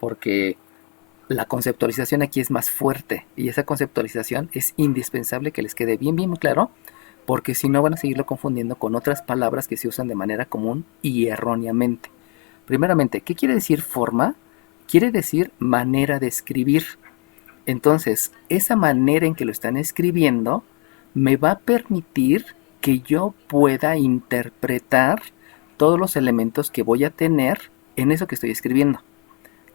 porque la conceptualización aquí es más fuerte y esa conceptualización es indispensable que les quede bien, bien claro, porque si no van a seguirlo confundiendo con otras palabras que se usan de manera común y erróneamente. Primeramente, ¿qué quiere decir forma? Quiere decir manera de escribir. Entonces, esa manera en que lo están escribiendo me va a permitir que yo pueda interpretar todos los elementos que voy a tener en eso que estoy escribiendo.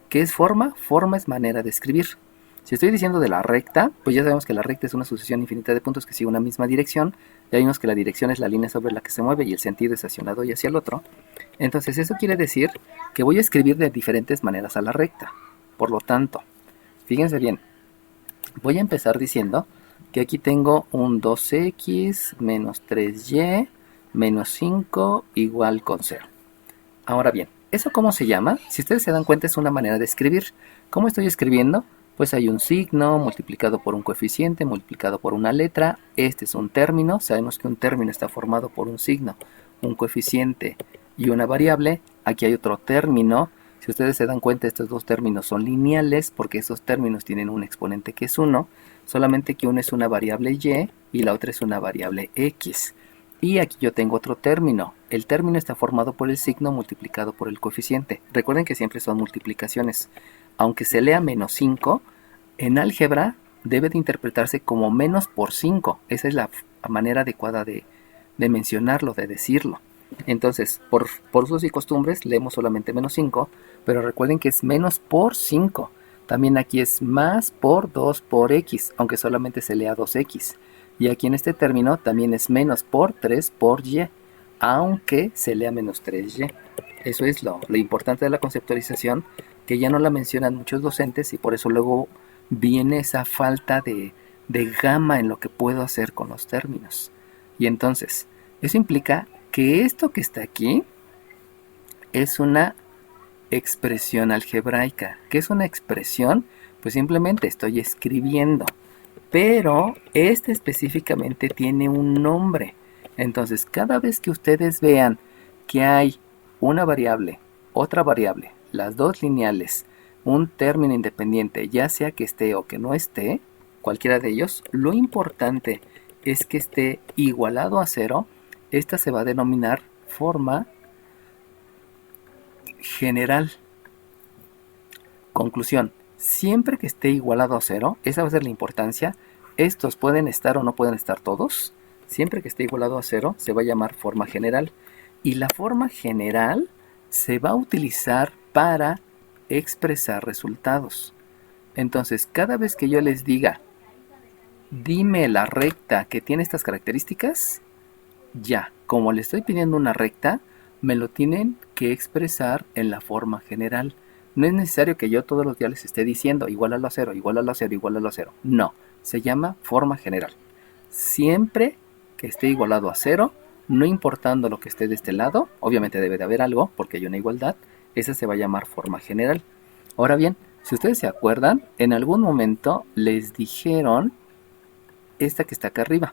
¿Qué es forma? Forma es manera de escribir. Si estoy diciendo de la recta, pues ya sabemos que la recta es una sucesión infinita de puntos que sigue una misma dirección. Ya vimos que la dirección es la línea sobre la que se mueve y el sentido es hacia un lado y hacia el otro. Entonces eso quiere decir que voy a escribir de diferentes maneras a la recta. Por lo tanto, fíjense bien, voy a empezar diciendo que aquí tengo un 2x menos 3y menos 5 igual con 0. Ahora bien, ¿eso cómo se llama? Si ustedes se dan cuenta es una manera de escribir. ¿Cómo estoy escribiendo? Pues hay un signo multiplicado por un coeficiente multiplicado por una letra. Este es un término. Sabemos que un término está formado por un signo, un coeficiente y una variable. Aquí hay otro término. Si ustedes se dan cuenta, estos dos términos son lineales porque esos términos tienen un exponente que es 1, solamente que uno es una variable y y la otra es una variable x. Y aquí yo tengo otro término. El término está formado por el signo multiplicado por el coeficiente. Recuerden que siempre son multiplicaciones. Aunque se lea menos 5, en álgebra debe de interpretarse como menos por 5. Esa es la manera adecuada de mencionarlo, de decirlo. Entonces, por usos y costumbres, leemos solamente menos 5, pero recuerden que es menos por 5. También aquí es más por 2 por x, aunque solamente se lea 2x. Y aquí en este término también es menos por 3 por y, aunque se lea menos 3y. Eso es lo importante de la conceptualización, que ya no la mencionan muchos docentes y por eso luego viene esa falta de gama en lo que puedo hacer con los términos. Y entonces, eso implica que esto que está aquí es una expresión algebraica. ¿Qué es una expresión? Pues simplemente estoy escribiendo. Pero este específicamente tiene un nombre. Entonces, cada vez que ustedes vean que hay una variable, otra variable, las dos lineales, un término independiente, ya sea que esté o que no esté, cualquiera de ellos, lo importante es que esté igualado a cero. Esta se va a denominar forma general. Conclusión, siempre que esté igualado a cero, esa va a ser la importancia. Estos pueden estar o no pueden estar todos. Siempre que esté igualado a cero, se va a llamar forma general. Y la forma general se va a utilizar para expresar resultados. Entonces, cada vez que yo les diga, dime la recta que tiene estas características, ya, como le estoy pidiendo una recta, me lo tienen que expresar en la forma general. No es necesario que yo todos los días les esté diciendo igual a cero, igual a cero, igual a cero. No, se llama forma general. Siempre que esté igualado a cero, no importando lo que esté de este lado, obviamente debe de haber algo porque hay una igualdad, esa se va a llamar forma general. Ahora bien, si ustedes se acuerdan, en algún momento les dijeron esta que está acá arriba.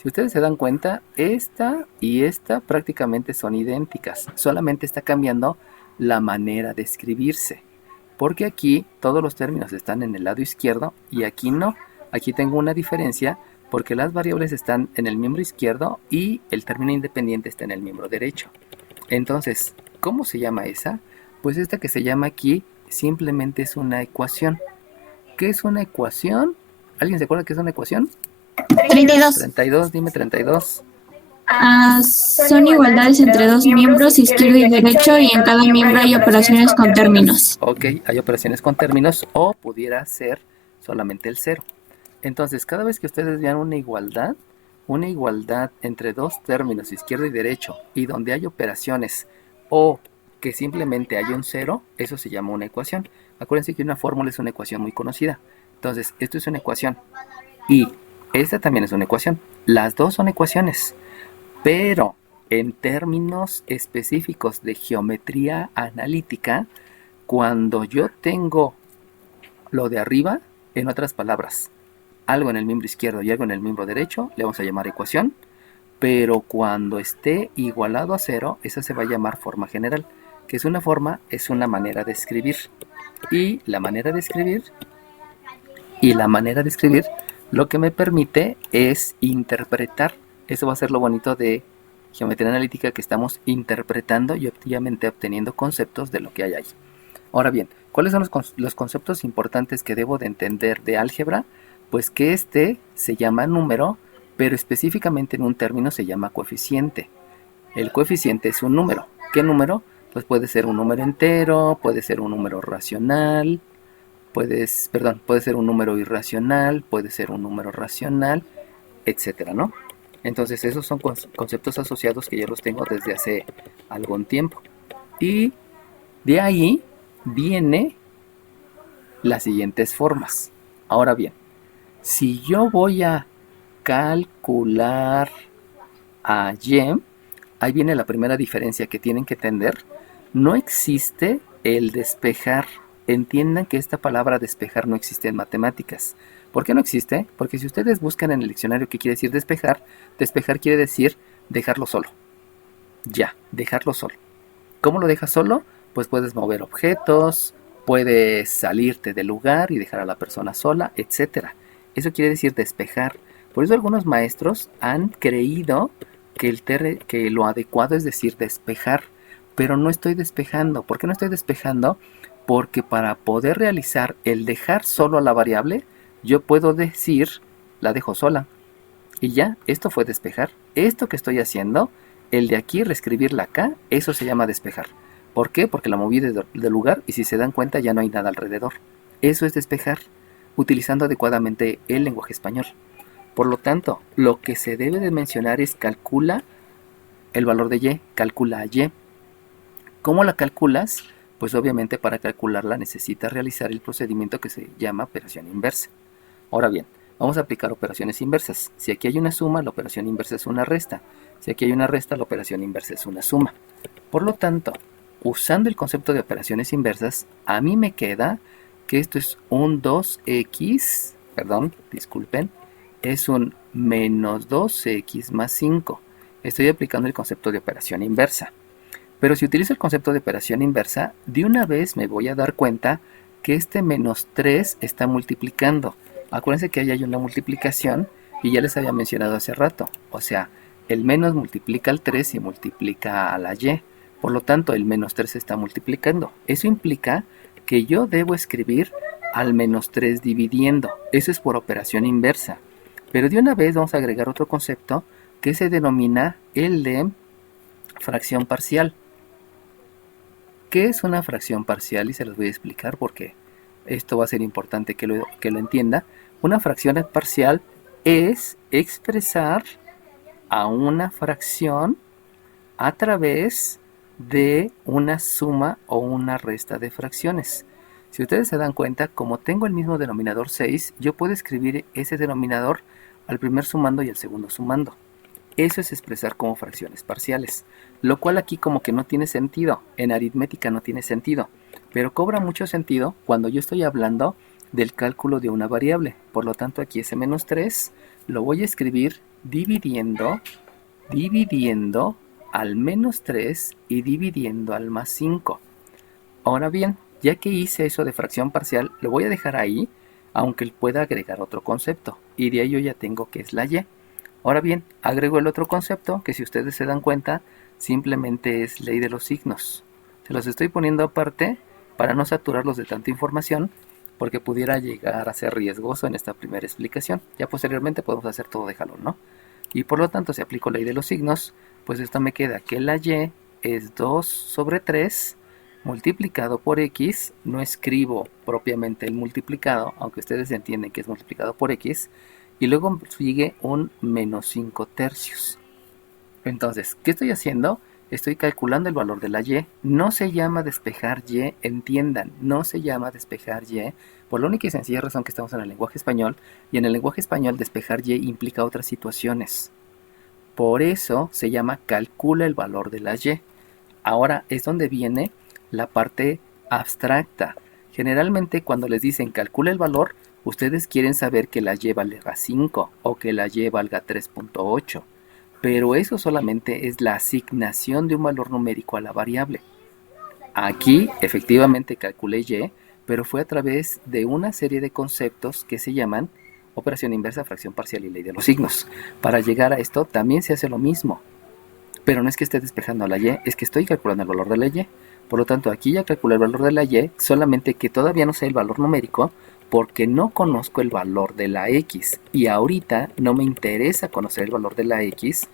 Si ustedes se dan cuenta, esta y esta prácticamente son idénticas, solamente está cambiando la manera de escribirse, porque aquí todos los términos están en el lado izquierdo y aquí no. Aquí tengo una diferencia porque las variables están en el miembro izquierdo y el término independiente está en el miembro derecho. Entonces, ¿cómo se llama esa? Pues esta que se llama aquí simplemente es una ecuación. ¿Qué es una ecuación? ¿Alguien se acuerda qué es una ecuación? 32. 32, dime 32. Son igualdades entre dos miembros, izquierdo y derecho, y en cada miembro hay operaciones con términos. Ok, hay operaciones con términos o pudiera ser solamente el cero. Entonces, cada vez que ustedes vean una igualdad entre dos términos, izquierdo y derecho, y donde hay operaciones o que simplemente hay un cero, eso se llama una ecuación. Acuérdense que una fórmula es una ecuación muy conocida. Entonces, esto es una ecuación y esta también es una ecuación. Las dos son ecuaciones. Pero en términos específicos de geometría analítica, cuando yo tengo lo de arriba, en otras palabras, algo en el miembro izquierdo y algo en el miembro derecho, le vamos a llamar ecuación, pero cuando esté igualado a cero, esa se va a llamar forma general, que es una forma, es una manera de escribir. Y la manera de escribir, y la manera de escribir lo que me permite es interpretar. Eso va a ser lo bonito de geometría analítica, que estamos interpretando y obviamente obteniendo conceptos de lo que hay ahí. Ahora bien, ¿cuáles son los conceptos importantes que debo de entender de álgebra? Pues que este se llama número, pero específicamente en un término se llama coeficiente. El coeficiente es un número. ¿Qué número? Pues puede ser un número entero, puede ser un número racional, puede ser un número irracional, puede ser un número racional, etcétera, ¿no? Entonces esos son conceptos asociados que yo los tengo desde hace algún tiempo. Y de ahí viene las siguientes formas. Ahora bien, si yo voy a calcular a y, ahí viene la primera diferencia que tienen que entender. No existe el despejar. Entiendan que esta palabra despejar no existe en matemáticas. ¿Por qué no existe? Porque si ustedes buscan en el diccionario qué quiere decir despejar, despejar quiere decir dejarlo solo. Ya, dejarlo solo. ¿Cómo lo dejas solo? Pues puedes mover objetos, puedes salirte del lugar y dejar a la persona sola, etcétera. Eso quiere decir despejar. Por eso algunos maestros han creído que lo adecuado es decir despejar, pero no estoy despejando. ¿Por qué no estoy despejando? Porque para poder realizar el dejar solo a la variable, yo puedo decir la dejo sola. Y ya, esto fue despejar. Esto que estoy haciendo, el de aquí, reescribirla acá, eso se llama despejar. ¿Por qué? Porque la moví del lugar y si se dan cuenta ya no hay nada alrededor. Eso es despejar, utilizando adecuadamente el lenguaje español. Por lo tanto, lo que se debe de mencionar es calcula el valor de y, calcula y. ¿Cómo la calculas? Pues obviamente para calcularla necesitas realizar el procedimiento que se llama operación inversa. Ahora bien, vamos a aplicar operaciones inversas. Si aquí hay una suma, la operación inversa es una resta. Si aquí hay una resta, la operación inversa es una suma. Por lo tanto, usando el concepto de operaciones inversas, a mí me queda que esto es un 2x, perdón, disculpen, es un menos 2x más 5. Estoy aplicando el concepto de operación inversa. Pero si utilizo el concepto de operación inversa, de una vez me voy a dar cuenta que este menos 3 está multiplicando. Acuérdense que ahí hay una multiplicación y ya les había mencionado hace rato. O sea, el menos multiplica al 3 y multiplica a la y. Por lo tanto, el menos 3 está multiplicando. Eso implica que yo debo escribir al menos 3 dividiendo. Eso es por operación inversa. Pero de una vez vamos a agregar otro concepto que se denomina el de fracción parcial. ¿Qué es una fracción parcial? Y se los voy a explicar porque esto va a ser importante que lo entienda. Una fracción parcial es expresar a una fracción a través de una suma o una resta de fracciones. Si ustedes se dan cuenta, como tengo el mismo denominador 6, yo puedo escribir ese denominador al primer sumando y al segundo sumando. Eso es expresar como fracciones parciales, lo cual aquí como que no tiene sentido, en aritmética no tiene sentido, pero cobra mucho sentido cuando yo estoy hablando del cálculo de una variable. Por lo tanto, aquí ese menos 3 lo voy a escribir dividiendo al menos 3 y dividiendo al más 5. Ahora bien, ya que hice eso de fracción parcial, lo voy a dejar ahí, aunque él pueda agregar otro concepto, y de ahí yo ya tengo que es la y. Ahora bien, agrego el otro concepto que si ustedes se dan cuenta, simplemente es ley de los signos. Se los estoy poniendo aparte para no saturarlos de tanta información, porque pudiera llegar a ser riesgoso en esta primera explicación. Ya posteriormente podemos hacer todo de jalón, ¿no? Y por lo tanto, si aplico ley de los signos, pues esto me queda que la y es 2 sobre 3 multiplicado por x. No escribo propiamente el multiplicado, aunque ustedes entienden que es multiplicado por x, y luego sigue un menos 5 tercios. Entonces, ¿qué estoy haciendo? Estoy calculando el valor de la y. No se llama despejar y, entiendan, no se llama despejar y, por la única y sencilla razón que estamos en el lenguaje español, y en el lenguaje español despejar y implica otras situaciones. Por eso se llama calcula el valor de la y. Ahora es donde viene la parte abstracta. Generalmente cuando les dicen calcula el valor, ustedes quieren saber que la y valga 5 o que la y valga 3.8. Pero eso solamente es la asignación de un valor numérico a la variable. Aquí efectivamente calculé y, pero fue a través de una serie de conceptos que se llaman operación inversa, fracción parcial y ley de los signos. Para llegar a esto también se hace lo mismo, pero no es que esté despejando la y, es que estoy calculando el valor de la y. Por lo tanto, aquí ya calculé el valor de la y, solamente que todavía no sé el valor numérico porque no conozco el valor de la x. Y ahorita no me interesa conocer el valor de la x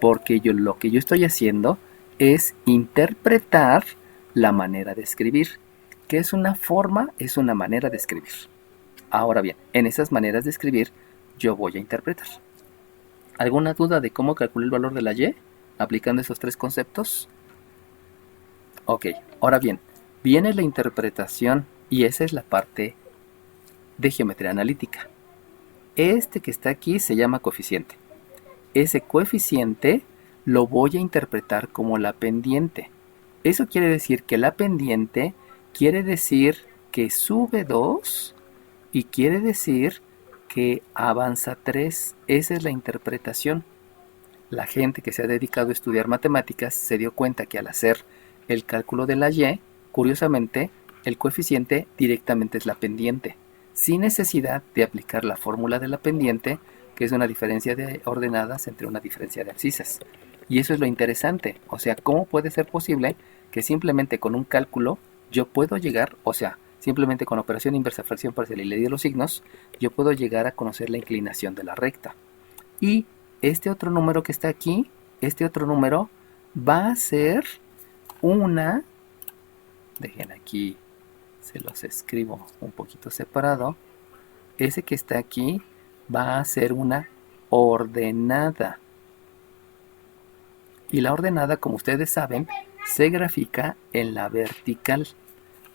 porque lo que yo estoy haciendo es interpretar la manera de escribir. ¿Qué es una forma? Es una manera de escribir. Ahora bien, en esas maneras de escribir yo voy a interpretar. ¿Alguna duda de cómo calcular el valor de la y aplicando esos tres conceptos? Ok, ahora bien, viene la interpretación y esa es la parte de geometría analítica. Este que está aquí se llama coeficiente. Ese coeficiente lo voy a interpretar como la pendiente. Eso quiere decir que la pendiente quiere decir que sube 2 y quiere decir que avanza 3. Esa es la interpretación. La gente que se ha dedicado a estudiar matemáticas se dio cuenta que al hacer el cálculo de la y, curiosamente, el coeficiente directamente es la pendiente, sin necesidad de aplicar la fórmula de la pendiente, que es una diferencia de ordenadas entre una diferencia de abscisas. Y eso es lo interesante, o sea, ¿cómo puede ser posible que simplemente con un cálculo yo puedo llegar, o sea, simplemente con operación inversa, fracción parcial y ley de los signos, yo puedo llegar a conocer la inclinación de la recta? Y este otro número que está aquí, este otro número va a ser una, dejen aquí, se los escribo un poquito separado, ese que está aquí va a ser una ordenada. Y la ordenada, como ustedes saben, se grafica en la vertical.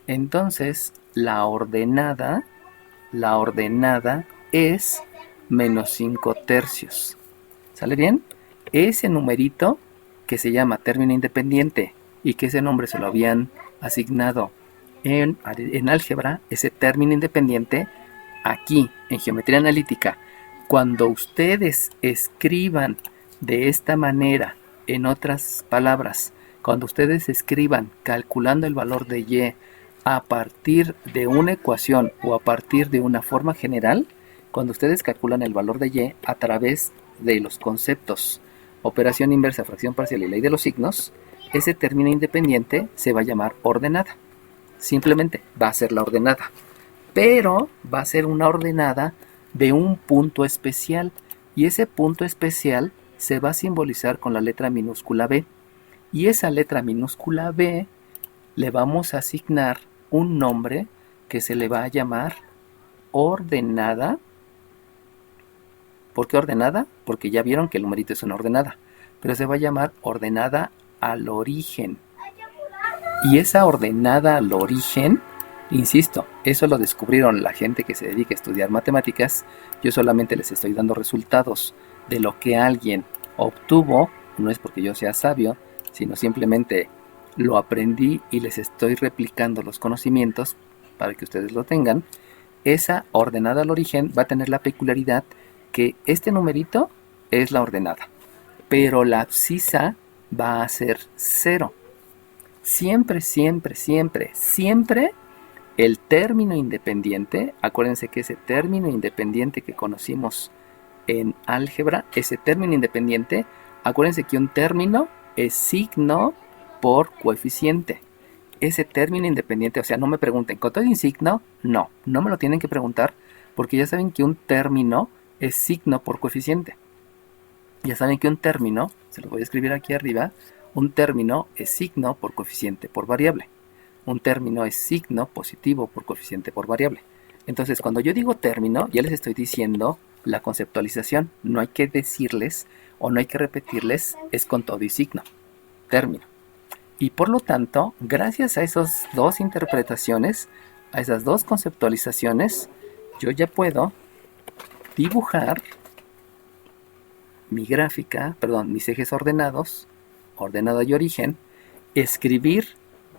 Entonces, la ordenada es menos 5 tercios. ¿Sale bien? Ese numerito que se llama término independiente y que ese nombre se lo habían asignado en álgebra, ese término independiente, aquí en geometría analítica, cuando ustedes escriban de esta manera, en otras palabras, cuando ustedes escriban calculando el valor de y a partir de una ecuación o a partir de una forma general, cuando ustedes calculan el valor de y a través de los conceptos operación inversa, fracción parcial y ley de los signos, ese término independiente se va a llamar ordenada. Simplemente va a ser la ordenada, pero va a ser una ordenada de un punto especial y ese punto especial se va a simbolizar con la letra minúscula b, y esa letra minúscula b le vamos a asignar un nombre que se le va a llamar ordenada. ¿Por qué ordenada? Porque ya vieron que el numerito es una ordenada, pero se va a llamar ordenada al origen. Y esa ordenada al origen, insisto, eso lo descubrieron la gente que se dedica a estudiar matemáticas. Yo solamente les estoy dando resultados de lo que alguien obtuvo. No es porque yo sea sabio, sino simplemente lo aprendí y les estoy replicando los conocimientos para que ustedes lo tengan. Esa ordenada al origen va a tener la peculiaridad que este numerito es la ordenada, pero la abscisa va a ser 0. Siempre, siempre, siempre, siempre el término independiente, acuérdense que ese término independiente que conocimos en álgebra, ese término independiente, acuérdense que un término es signo por coeficiente. Ese término independiente, o sea, no me pregunten, ¿con todo signo? No, no me lo tienen que preguntar porque ya saben que un término es signo por coeficiente. Ya saben que un término, se lo voy a escribir aquí arriba, un término es signo por coeficiente por variable. Un término es signo positivo por coeficiente por variable. Entonces, cuando yo digo término, ya les estoy diciendo la conceptualización. No hay que decirles o no hay que repetirles, es con todo y signo. Término. Y por lo tanto, gracias a esas dos interpretaciones, a esas dos conceptualizaciones, yo ya puedo dibujar mi gráfica, mis ejes ordenados, ordenada y origen, escribir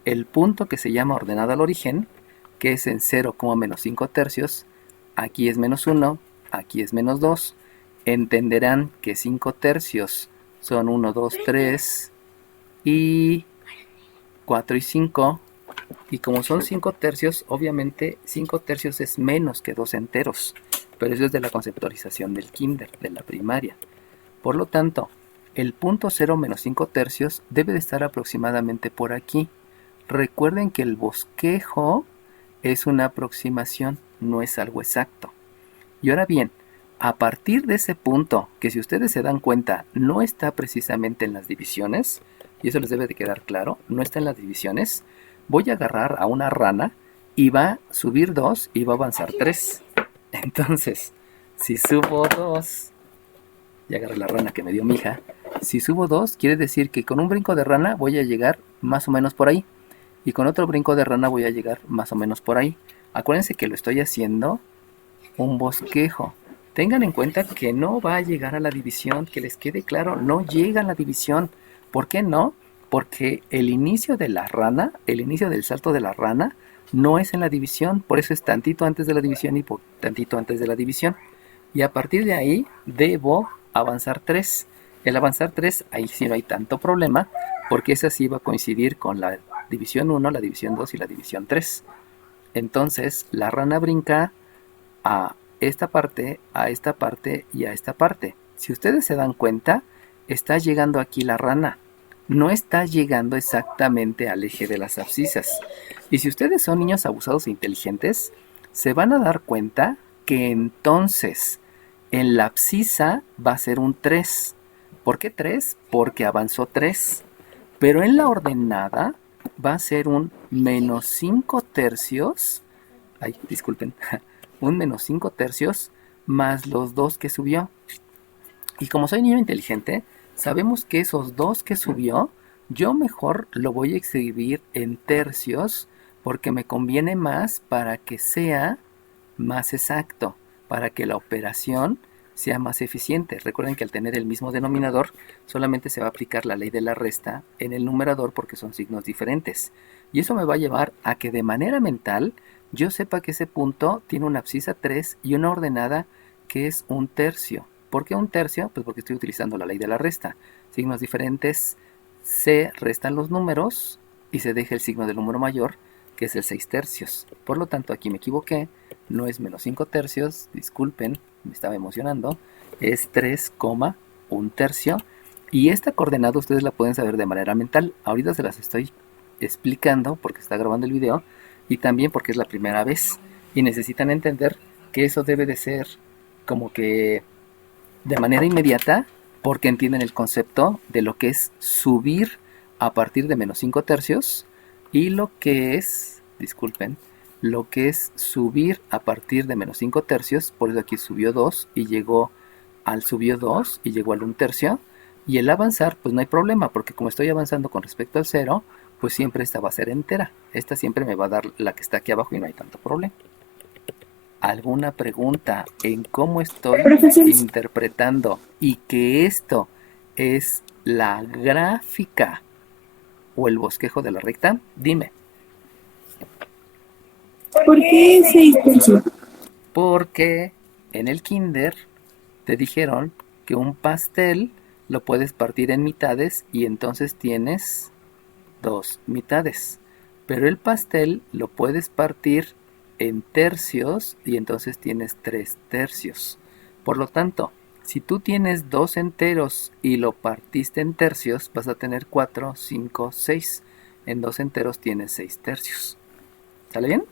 el punto que se llama ordenada al origen, que es en 0, menos 5 tercios, aquí es menos 1, aquí es menos 2, entenderán que 5 tercios son 1, 2, 3 y 4 y 5, Y como son 5 tercios, obviamente 5 tercios es menos que 2 enteros. Pero eso es de la conceptualización del kinder, de la primaria. Por lo tanto, el punto 0 menos 5 tercios debe de estar aproximadamente por aquí. Recuerden que el bosquejo es una aproximación, no es algo exacto. Y ahora bien, a partir de ese punto, que si ustedes se dan cuenta, no está precisamente en las divisiones, y eso les debe de quedar claro, no está en las divisiones, voy a agarrar a una rana y va a subir 2 y va a avanzar 3. Entonces, si subo 2, y agarré la rana que me dio mi hija, si subo 2, quiere decir que con un brinco de rana voy a llegar más o menos por ahí. Y con otro brinco de rana voy a llegar más o menos por ahí. Acuérdense que lo estoy haciendo un bosquejo. Tengan en cuenta que no va a llegar a la división, que les quede claro, no llega a la división. ¿Por qué no? Porque el inicio de la rana, el inicio del salto de la rana, no es en la división, por eso es tantito antes de la división y tantito antes de la división. Y a partir de ahí debo avanzar 3. El avanzar 3, ahí sí no hay tanto problema, porque esa sí va a coincidir con la división 1, la división 2 y la división 3. Entonces, la rana brinca a esta parte, a esta parte y a esta parte. Si ustedes se dan cuenta, está llegando aquí la rana. No está llegando exactamente al eje de las abscisas. Y si ustedes son niños abusados e inteligentes, se van a dar cuenta que entonces en la abscisa va a ser un 3. ¿Por qué 3? Porque avanzó 3. Pero en la ordenada va a ser un menos 5 tercios. Ay, disculpen. Un menos 5 tercios más los 2 que subió. Y como soy niño inteligente, sabemos que esos 2 que subió, yo mejor lo voy a escribir en tercios porque me conviene más para que sea más exacto, para que la operación sea más eficiente. Recuerden que al tener el mismo denominador, solamente se va a aplicar la ley de la resta en el numerador porque son signos diferentes. Y eso me va a llevar a que de manera mental yo sepa que ese punto tiene una abscisa 3 y una ordenada que es un tercio. ¿Por qué un tercio? Pues porque estoy utilizando la ley de la resta. Signos diferentes, se restan los números y se deja el signo del número mayor, que es el 6 tercios. Por lo tanto, aquí me equivoqué. No es menos 5 tercios, disculpen, me estaba emocionando. Es 3,1 tercio. Y esta coordenada ustedes la pueden saber de manera mental. Ahorita se las estoy explicando porque está grabando el video y también porque es la primera vez. Y necesitan entender que eso debe de ser como que de manera inmediata porque entienden el concepto de lo que es subir a partir de menos 5 tercios y lo que es, disculpen, lo que es subir a partir de menos 5 tercios, por eso aquí subió 2 y llegó al subió 2 y llegó al 1 tercio, y el avanzar pues no hay problema, porque como estoy avanzando con respecto al 0, pues siempre esta va a ser entera, esta siempre me va a dar la que está aquí abajo y no hay tanto problema. ¿Alguna pregunta en cómo estoy interpretando y que esto es la gráfica o el bosquejo de la recta? Dime. ¿Por qué 6 tercios? Porque en el kinder te dijeron que un pastel lo puedes partir en mitades y entonces tienes 2 mitades. Pero el pastel lo puedes partir en tercios y entonces tienes 3 tercios. Por lo tanto, si tú tienes 2 enteros y lo partiste en tercios, vas a tener 4, 5, 6. En 2 enteros tienes 6 tercios. ¿Sale bien?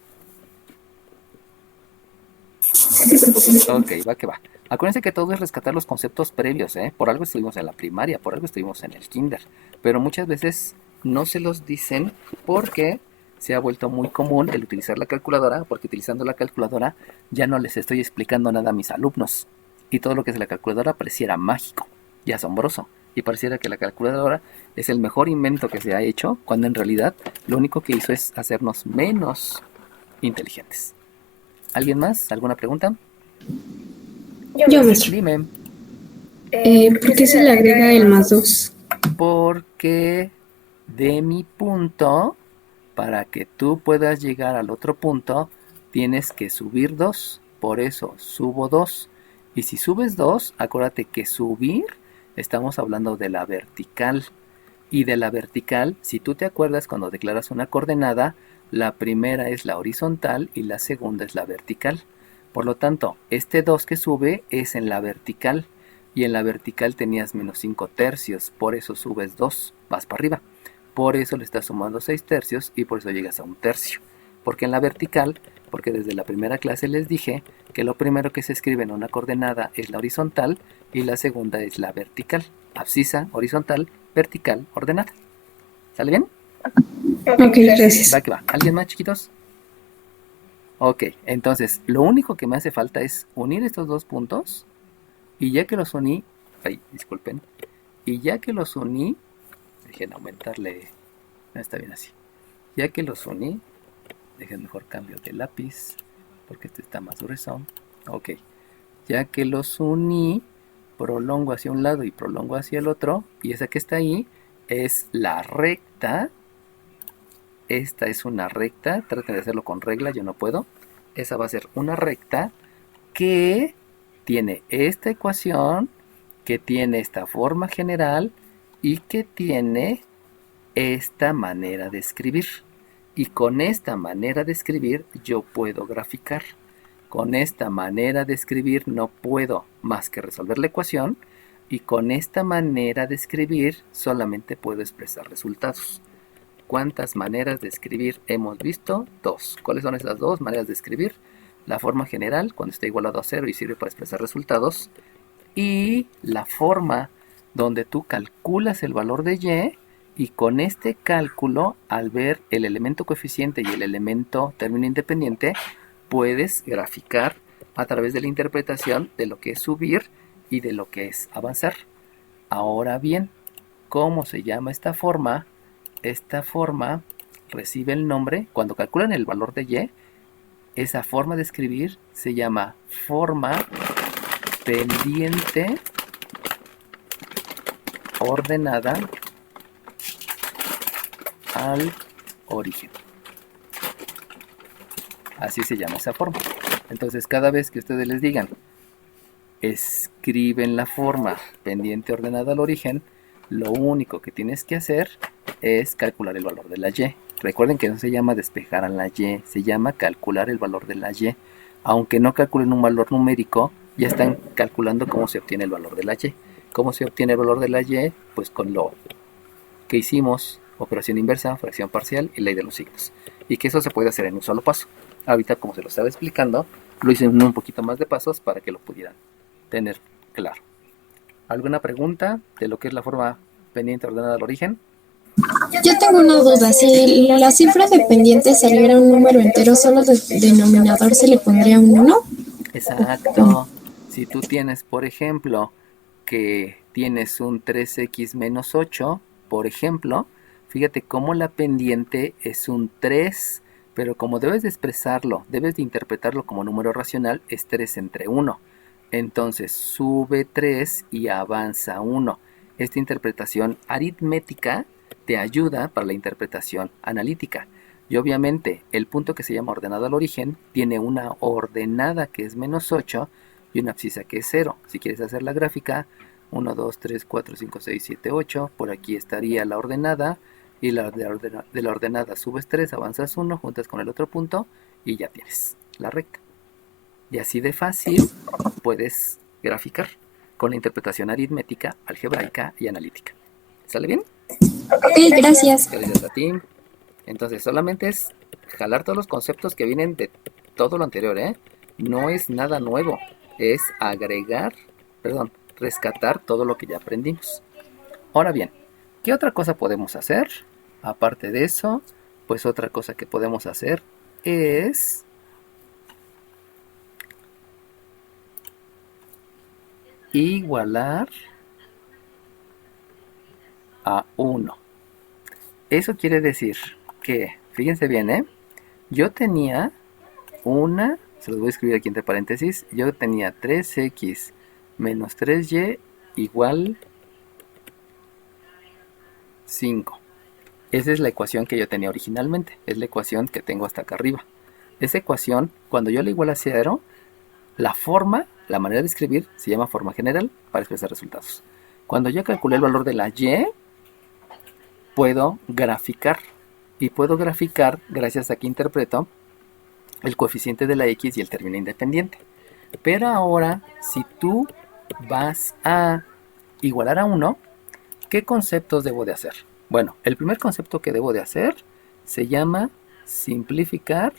Ok, va que va. Acuérdense que todo es rescatar los conceptos previos, ¿eh? Por algo estuvimos en la primaria, por algo estuvimos en el kinder. Pero muchas veces no se los dicen porque se ha vuelto muy común el utilizar la calculadora, porque utilizando la calculadora ya no les estoy explicando nada a mis alumnos. Y todo lo que es la calculadora pareciera mágico y asombroso. Y pareciera que la calculadora es el mejor invento que se ha hecho, cuando en realidad lo único que hizo es hacernos menos inteligentes. ¿Alguien más? ¿Alguna pregunta? Yo, maestro. Dime. ¿Por qué se le agrega el más 2? Porque de mi punto, para que tú puedas llegar al otro punto, tienes que subir 2. Por eso subo 2. Y si subes 2, acuérdate que subir, estamos hablando de la vertical. Y de la vertical, si tú te acuerdas cuando declaras una coordenada, La primera es la horizontal y la segunda es la vertical. Por lo tanto, este 2 que sube es en la vertical. Y en la vertical tenías menos 5 tercios. Por eso subes 2, vas para arriba. Por eso le estás sumando 6 tercios y por eso llegas a un tercio. Porque en la vertical, porque desde la primera clase les dije que lo primero que se escribe en una coordenada es la horizontal y la segunda es la vertical. Abscisa, horizontal, vertical, ordenada. ¿Sale bien? Ok, gracias. Va que va. ¿Alguien más, chiquitos? Ok, entonces lo único que me hace falta es unir estos dos puntos y ya que los uní, ay, disculpen, y ya que los uní, dejen aumentarle, no está bien así, ya que los uní, dejen mejor cambio de lápiz, porque este está más grueso, ok, ya que los uní, prolongo hacia un lado y prolongo hacia el otro, y esa que está ahí es la recta. Esta es una recta, traten de hacerlo con regla, yo no puedo. Esa va a ser una recta que tiene esta ecuación, que tiene esta forma general y que tiene esta manera de escribir. Y con esta manera de escribir yo puedo graficar. Con esta manera de escribir no puedo más que resolver la ecuación y con esta manera de escribir solamente puedo expresar resultados. ¿Cuántas maneras de escribir hemos visto? 2. ¿Cuáles son esas 2 maneras de escribir? La forma general, cuando está igualado a 0 y sirve para expresar resultados. Y la forma donde tú calculas el valor de y y con este cálculo, al ver el elemento coeficiente y el elemento término independiente, puedes graficar a través de la interpretación de lo que es subir y de lo que es avanzar. Ahora bien, ¿cómo se llama esta forma? Esta forma recibe el nombre, cuando calculan el valor de y, esa forma de escribir se llama forma pendiente ordenada al origen. Así se llama esa forma. Entonces, cada vez que ustedes les digan, escriben la forma pendiente ordenada al origen, lo único que tienes que hacer es calcular el valor de la y. Recuerden que no se llama despejar a la y, se llama calcular el valor de la y. Aunque no calculen un valor numérico, ya están calculando cómo se obtiene el valor de la y. ¿Cómo se obtiene el valor de la y? Pues con lo que hicimos, operación inversa, fracción parcial y ley de los signos. Y que eso se puede hacer en un solo paso. Ahorita, como se lo estaba explicando, lo hice en un poquito más de pasos para que lo pudieran tener claro. ¿Alguna pregunta de lo que es la forma pendiente ordenada al origen? Yo tengo una duda. Si la cifra de pendiente saliera un número entero, ¿solo de denominador se le pondría un 1? Exacto. Si tú tienes, por ejemplo, que tienes un 3x menos 8, por ejemplo, fíjate cómo la pendiente es un 3, pero como debes de expresarlo, debes de interpretarlo como número racional, es 3 entre 1. Entonces sube 3 y avanza 1. Esta interpretación aritmética te ayuda para la interpretación analítica. Y obviamente el punto que se llama ordenado al origen tiene una ordenada que es menos 8 y una abscisa que es 0. Si quieres hacer la gráfica, 1, 2, 3, 4, 5, 6, 7, 8. Por aquí estaría la ordenada y de la ordenada subes 3, avanzas 1, juntas con el otro punto y ya tienes la recta. Y así de fácil puedes graficar con la interpretación aritmética, algebraica y analítica. ¿Sale bien? Ok, gracias. Gracias a ti. Entonces solamente es jalar todos los conceptos que vienen de todo lo anterior, ¿eh? No es nada nuevo, es rescatar todo lo que ya aprendimos. Ahora bien, ¿qué otra cosa podemos hacer? Aparte de eso, pues otra cosa que podemos hacer es igualar a 1. Eso quiere decir que, fíjense bien, yo tenía se los voy a escribir aquí entre paréntesis, yo tenía 3x menos 3y igual 5. Esa es la ecuación que yo tenía originalmente, es la ecuación que tengo hasta acá arriba. Esa ecuación, cuando yo la igualo a 0, la manera de escribir se llama forma general para expresar resultados. Cuando yo calculé el valor de la y, puedo graficar. y puedo graficar, gracias a que interpreto, el coeficiente de la x y el término independiente. Pero ahora, si tú vas a igualar a 1, ¿qué conceptos debo de hacer? Bueno, el primer concepto que debo de hacer se llama simplificar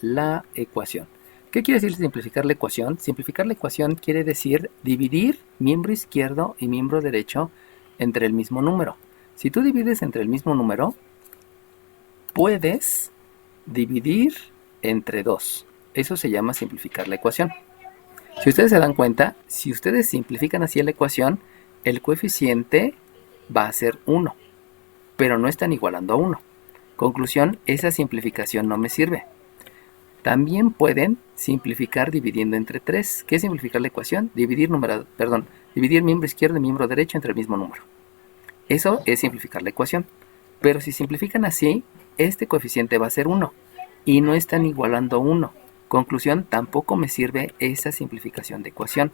la ecuación. ¿Qué quiere decir simplificar la ecuación? Simplificar la ecuación quiere decir dividir miembro izquierdo y miembro derecho entre el mismo número. Si tú divides entre el mismo número, puedes dividir entre 2. Eso se llama simplificar la ecuación. Si ustedes se dan cuenta, si ustedes simplifican así la ecuación, el coeficiente va a ser 1, pero no están igualando a 1. Conclusión, esa simplificación no me sirve. También pueden simplificar dividiendo entre 3. ¿Qué es simplificar la ecuación? Dividir miembro izquierdo y miembro derecho entre el mismo número. Eso es simplificar la ecuación. Pero si simplifican así, este coeficiente va a ser 1 y no están igualando a 1. Conclusión, tampoco me sirve esa simplificación de ecuación.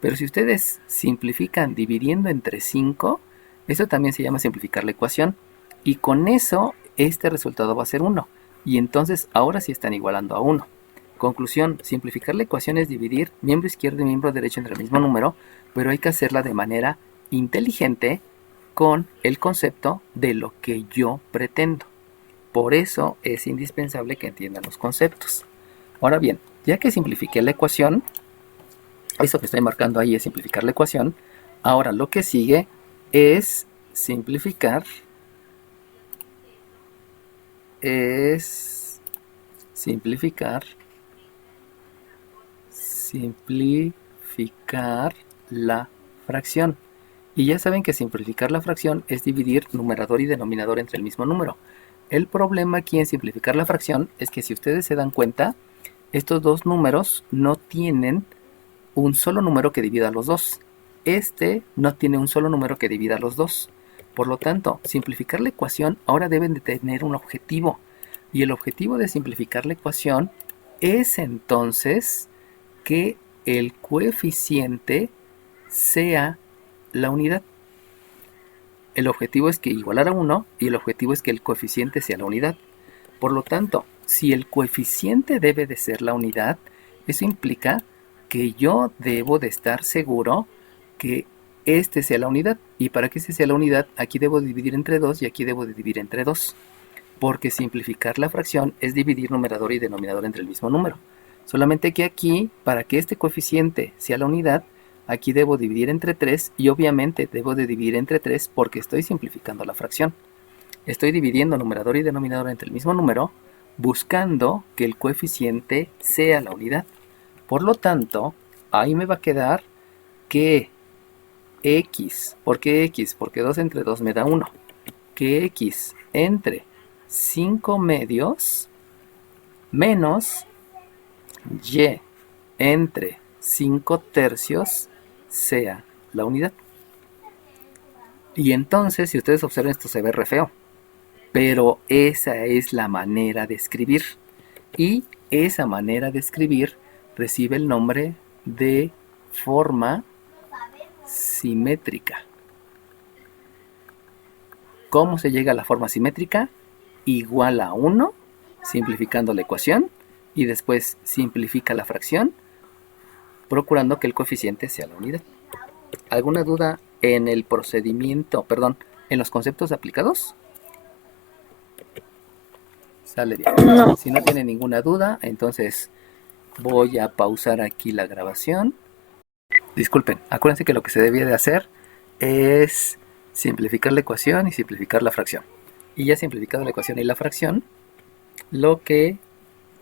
Pero si ustedes simplifican dividiendo entre 5, eso también se llama simplificar la ecuación. Y con eso, este resultado va a ser 1. Y entonces, ahora sí están igualando a 1. Conclusión, simplificar la ecuación es dividir miembro izquierdo y miembro derecho entre el mismo número, pero hay que hacerla de manera inteligente con el concepto de lo que yo pretendo. Por eso es indispensable que entiendan los conceptos. Ahora bien, ya que simplifiqué la ecuación, eso que estoy marcando ahí es simplificar la ecuación, ahora lo que sigue es simplificar la fracción. Y ya saben que simplificar la fracción es dividir numerador y denominador entre el mismo número. El problema aquí en simplificar la fracción es que si ustedes se dan cuenta, estos dos números no tienen un solo número que divida los dos. Este no tiene un solo número que divida los dos. Por lo tanto, simplificar la ecuación ahora deben de tener un objetivo. Y el objetivo de simplificar la ecuación es entonces que el coeficiente sea la unidad. El objetivo es que igualar a 1 y el objetivo es que el coeficiente sea la unidad. Por lo tanto, si el coeficiente debe de ser la unidad, eso implica que yo debo de estar seguro que este sea la unidad. Y para que este sea la unidad, aquí debo dividir entre 2 y aquí debo de dividir entre 2. Porque simplificar la fracción es dividir numerador y denominador entre el mismo número. Solamente que aquí, para que este coeficiente sea la unidad, aquí debo dividir entre 3 y obviamente debo de dividir entre 3 porque estoy simplificando la fracción. Estoy dividiendo numerador y denominador entre el mismo número, buscando que el coeficiente sea la unidad. Por lo tanto, ahí me va a quedar que x, ¿por qué x? Porque 2 entre 2 me da 1. Que x entre 5 medios menos y entre 5 tercios sea la unidad. Y entonces, si ustedes observan, esto se ve re feo. Pero esa es la manera de escribir. Y esa manera de escribir recibe el nombre de forma simétrica. ¿Cómo se llega a la forma simétrica? Igual a 1, simplificando la ecuación, y después simplifica la fracción, procurando que el coeficiente sea la unidad. ¿Alguna duda en el procedimiento, en los conceptos aplicados? Sale bien. No. Si no tiene ninguna duda, entonces voy a pausar aquí la grabación. Disculpen, acuérdense que lo que se debía de hacer es simplificar la ecuación y simplificar la fracción. Y ya simplificado la ecuación y la fracción, lo que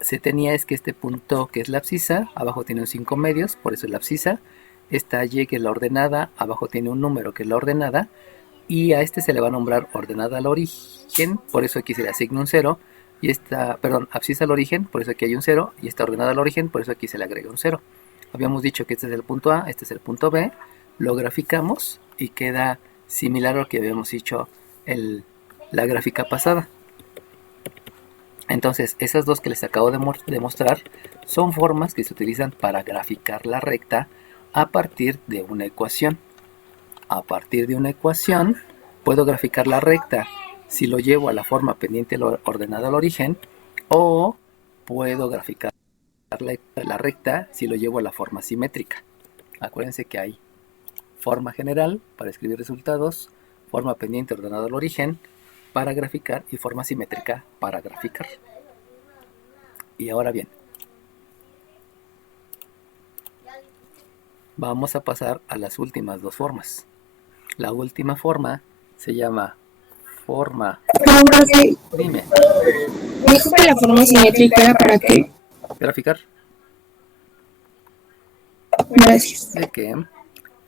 se tenía es que este punto que es la abscisa, abajo tiene un 5 medios, por eso es la abscisa. Esta y que es la ordenada, abajo tiene un número que es la ordenada. Y a este se le va a nombrar ordenada al origen, por eso aquí se le asigna un 0. Y esta, abscisa al origen, por eso aquí hay un 0. Y esta ordenada al origen, por eso aquí se le agrega un 0. Habíamos dicho que este es el punto A, este es el punto B. Lo graficamos y queda similar a lo que habíamos dicho en la gráfica pasada. Entonces, esas dos que les acabo de mostrar son formas que se utilizan para graficar la recta a partir de una ecuación. A partir de una ecuación Puedo graficar la recta si lo llevo a la forma pendiente ordenada al origen, o puedo graficar la recta si lo llevo a la forma simétrica. Acuérdense que hay forma general para escribir resultados, forma pendiente ordenada al origen para graficar y forma simétrica para graficar. Y ahora bien, vamos a pasar a las últimas dos formas. La última forma se llama forma... No, profe, Dime, dijo que la forma simétrica era para qué. graficar. Gracias. ¿De qué?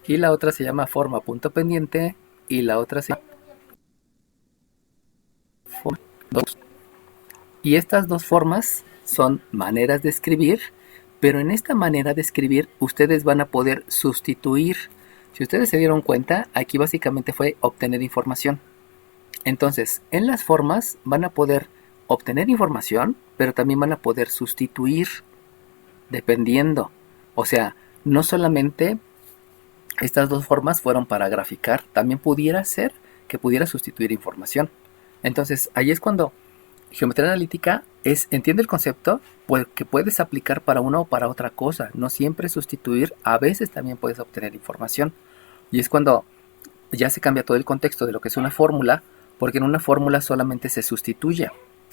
Y la otra se llama forma punto pendiente y la otra se llama forma 2. Y estas dos formas son maneras de escribir, pero en esta manera de escribir ustedes van a poder sustituir. Si ustedes se dieron cuenta, aquí básicamente fue obtener información. Entonces, en las formas van a poder obtener información, pero también van a poder sustituir dependiendo. O sea, no solamente estas dos formas fueron para graficar, también pudiera ser que pudiera sustituir información. Entonces, ahí es cuando geometría analítica entiende el concepto, pues, que puedes aplicar para una o para otra cosa, no siempre sustituir, a veces también puedes obtener información. Y es cuando ya se cambia todo el contexto de lo que es una fórmula, porque en una fórmula solamente se sustituye.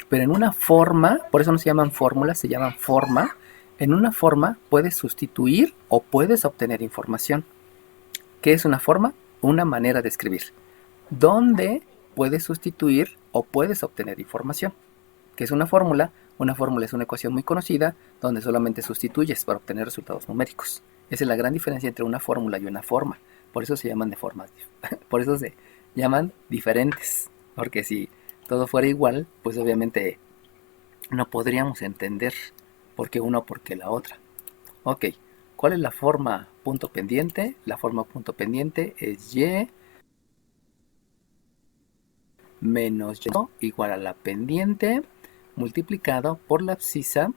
Pero en una forma, por eso no se llaman fórmulas, se llaman forma. En una forma puedes sustituir o puedes obtener información. ¿Qué es una forma? Una manera de escribir, donde puedes sustituir o puedes obtener información. ¿Qué es una fórmula? Una fórmula es una ecuación muy conocida donde solamente sustituyes para obtener resultados numéricos. Esa es la gran diferencia entre una fórmula y una forma. Por eso se llaman de formas, por eso se llaman diferentes. Porque si todo fuera igual, pues obviamente no podríamos entender por qué una o por qué la otra. Ok, ¿cuál es la forma punto pendiente? La forma punto pendiente es y menos y igual a la pendiente multiplicado por la abscisa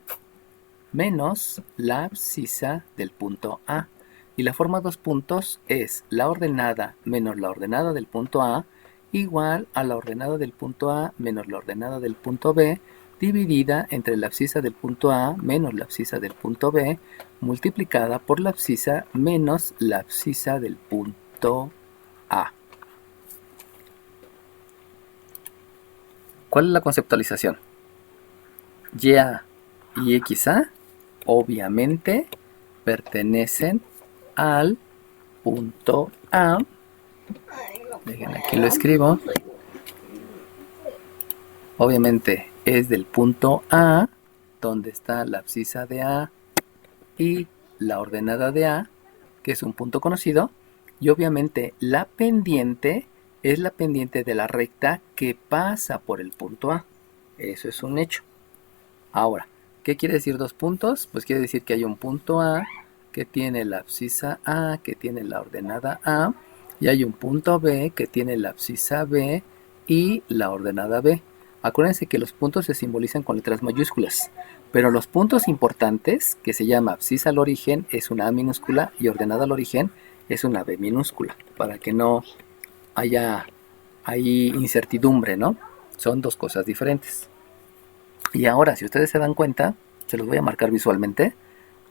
menos la abscisa del punto A. Y la forma dos puntos es la ordenada menos la ordenada del punto A igual a la ordenada del punto A menos la ordenada del punto B dividida entre la abscisa del punto A menos la abscisa del punto B multiplicada por la abscisa menos la abscisa del punto A. ¿Cuál es la conceptualización? Y-A y X-A obviamente pertenecen al punto A. Dejen, aquí lo escribo. Obviamente es del punto A, donde está la abscisa de A y la ordenada de A, que es un punto conocido. Y obviamente la pendiente es la pendiente de la recta que pasa por el punto A. Eso es un hecho. Ahora, ¿qué quiere decir dos puntos? Pues quiere decir que hay un punto A que tiene la abscisa A, que tiene la ordenada A, y hay un punto B que tiene la abscisa B y la ordenada B. Acuérdense que los puntos se simbolizan con letras mayúsculas, pero los puntos importantes, que se llama abscisa al origen, es una A minúscula y ordenada al origen es una B minúscula, para que no haya ahí incertidumbre, ¿no? Son dos cosas diferentes. Y ahora, si ustedes se dan cuenta, se los voy a marcar visualmente.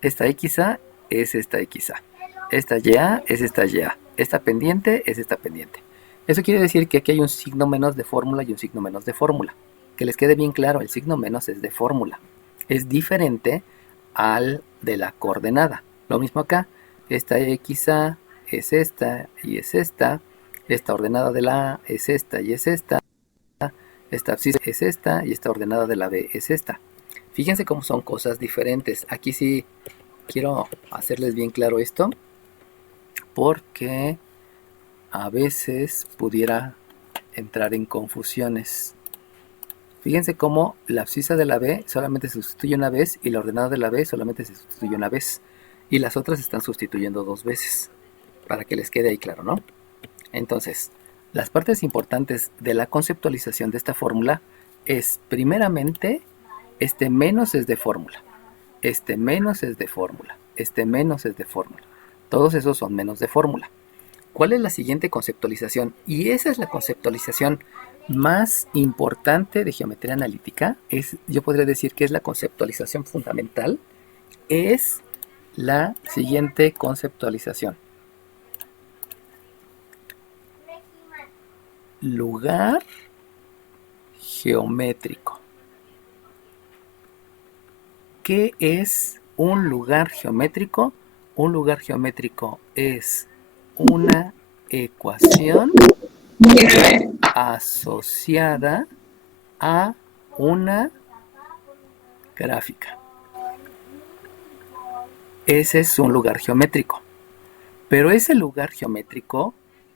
Esta XA es esta XA. Esta YA es esta YA. Esta pendiente es esta pendiente. Eso quiere decir que aquí hay un signo menos de fórmula y un signo menos de fórmula. Que les quede bien claro, el signo menos es de fórmula. Es diferente al de la coordenada. Lo mismo acá. Esta XA es esta y es esta. Esta ordenada de la A es esta y es esta. Esta abscisa es esta y esta ordenada de la B es esta. Fíjense cómo son cosas diferentes. Aquí sí quiero hacerles bien claro esto, porque a veces pudiera entrar en confusiones. Fíjense cómo la abscisa de la B solamente se sustituye una vez y la ordenada de la B solamente se sustituye una vez. Y las otras se están sustituyendo dos veces, para que les quede ahí claro, ¿no? Entonces, las partes importantes de la conceptualización de esta fórmula es, primeramente, este menos es de fórmula, este menos es de fórmula, este menos es de fórmula. Todos esos son menos de fórmula. ¿Cuál es la siguiente conceptualización? Y esa es la conceptualización más importante de geometría analítica. Yo podría decir que es la conceptualización fundamental. Es la siguiente conceptualización. Lugar geométrico. ¿Qué es un lugar geométrico? Un lugar geométrico es una ecuación asociada a una gráfica. Ese es un lugar geométrico. Pero ese lugar geométrico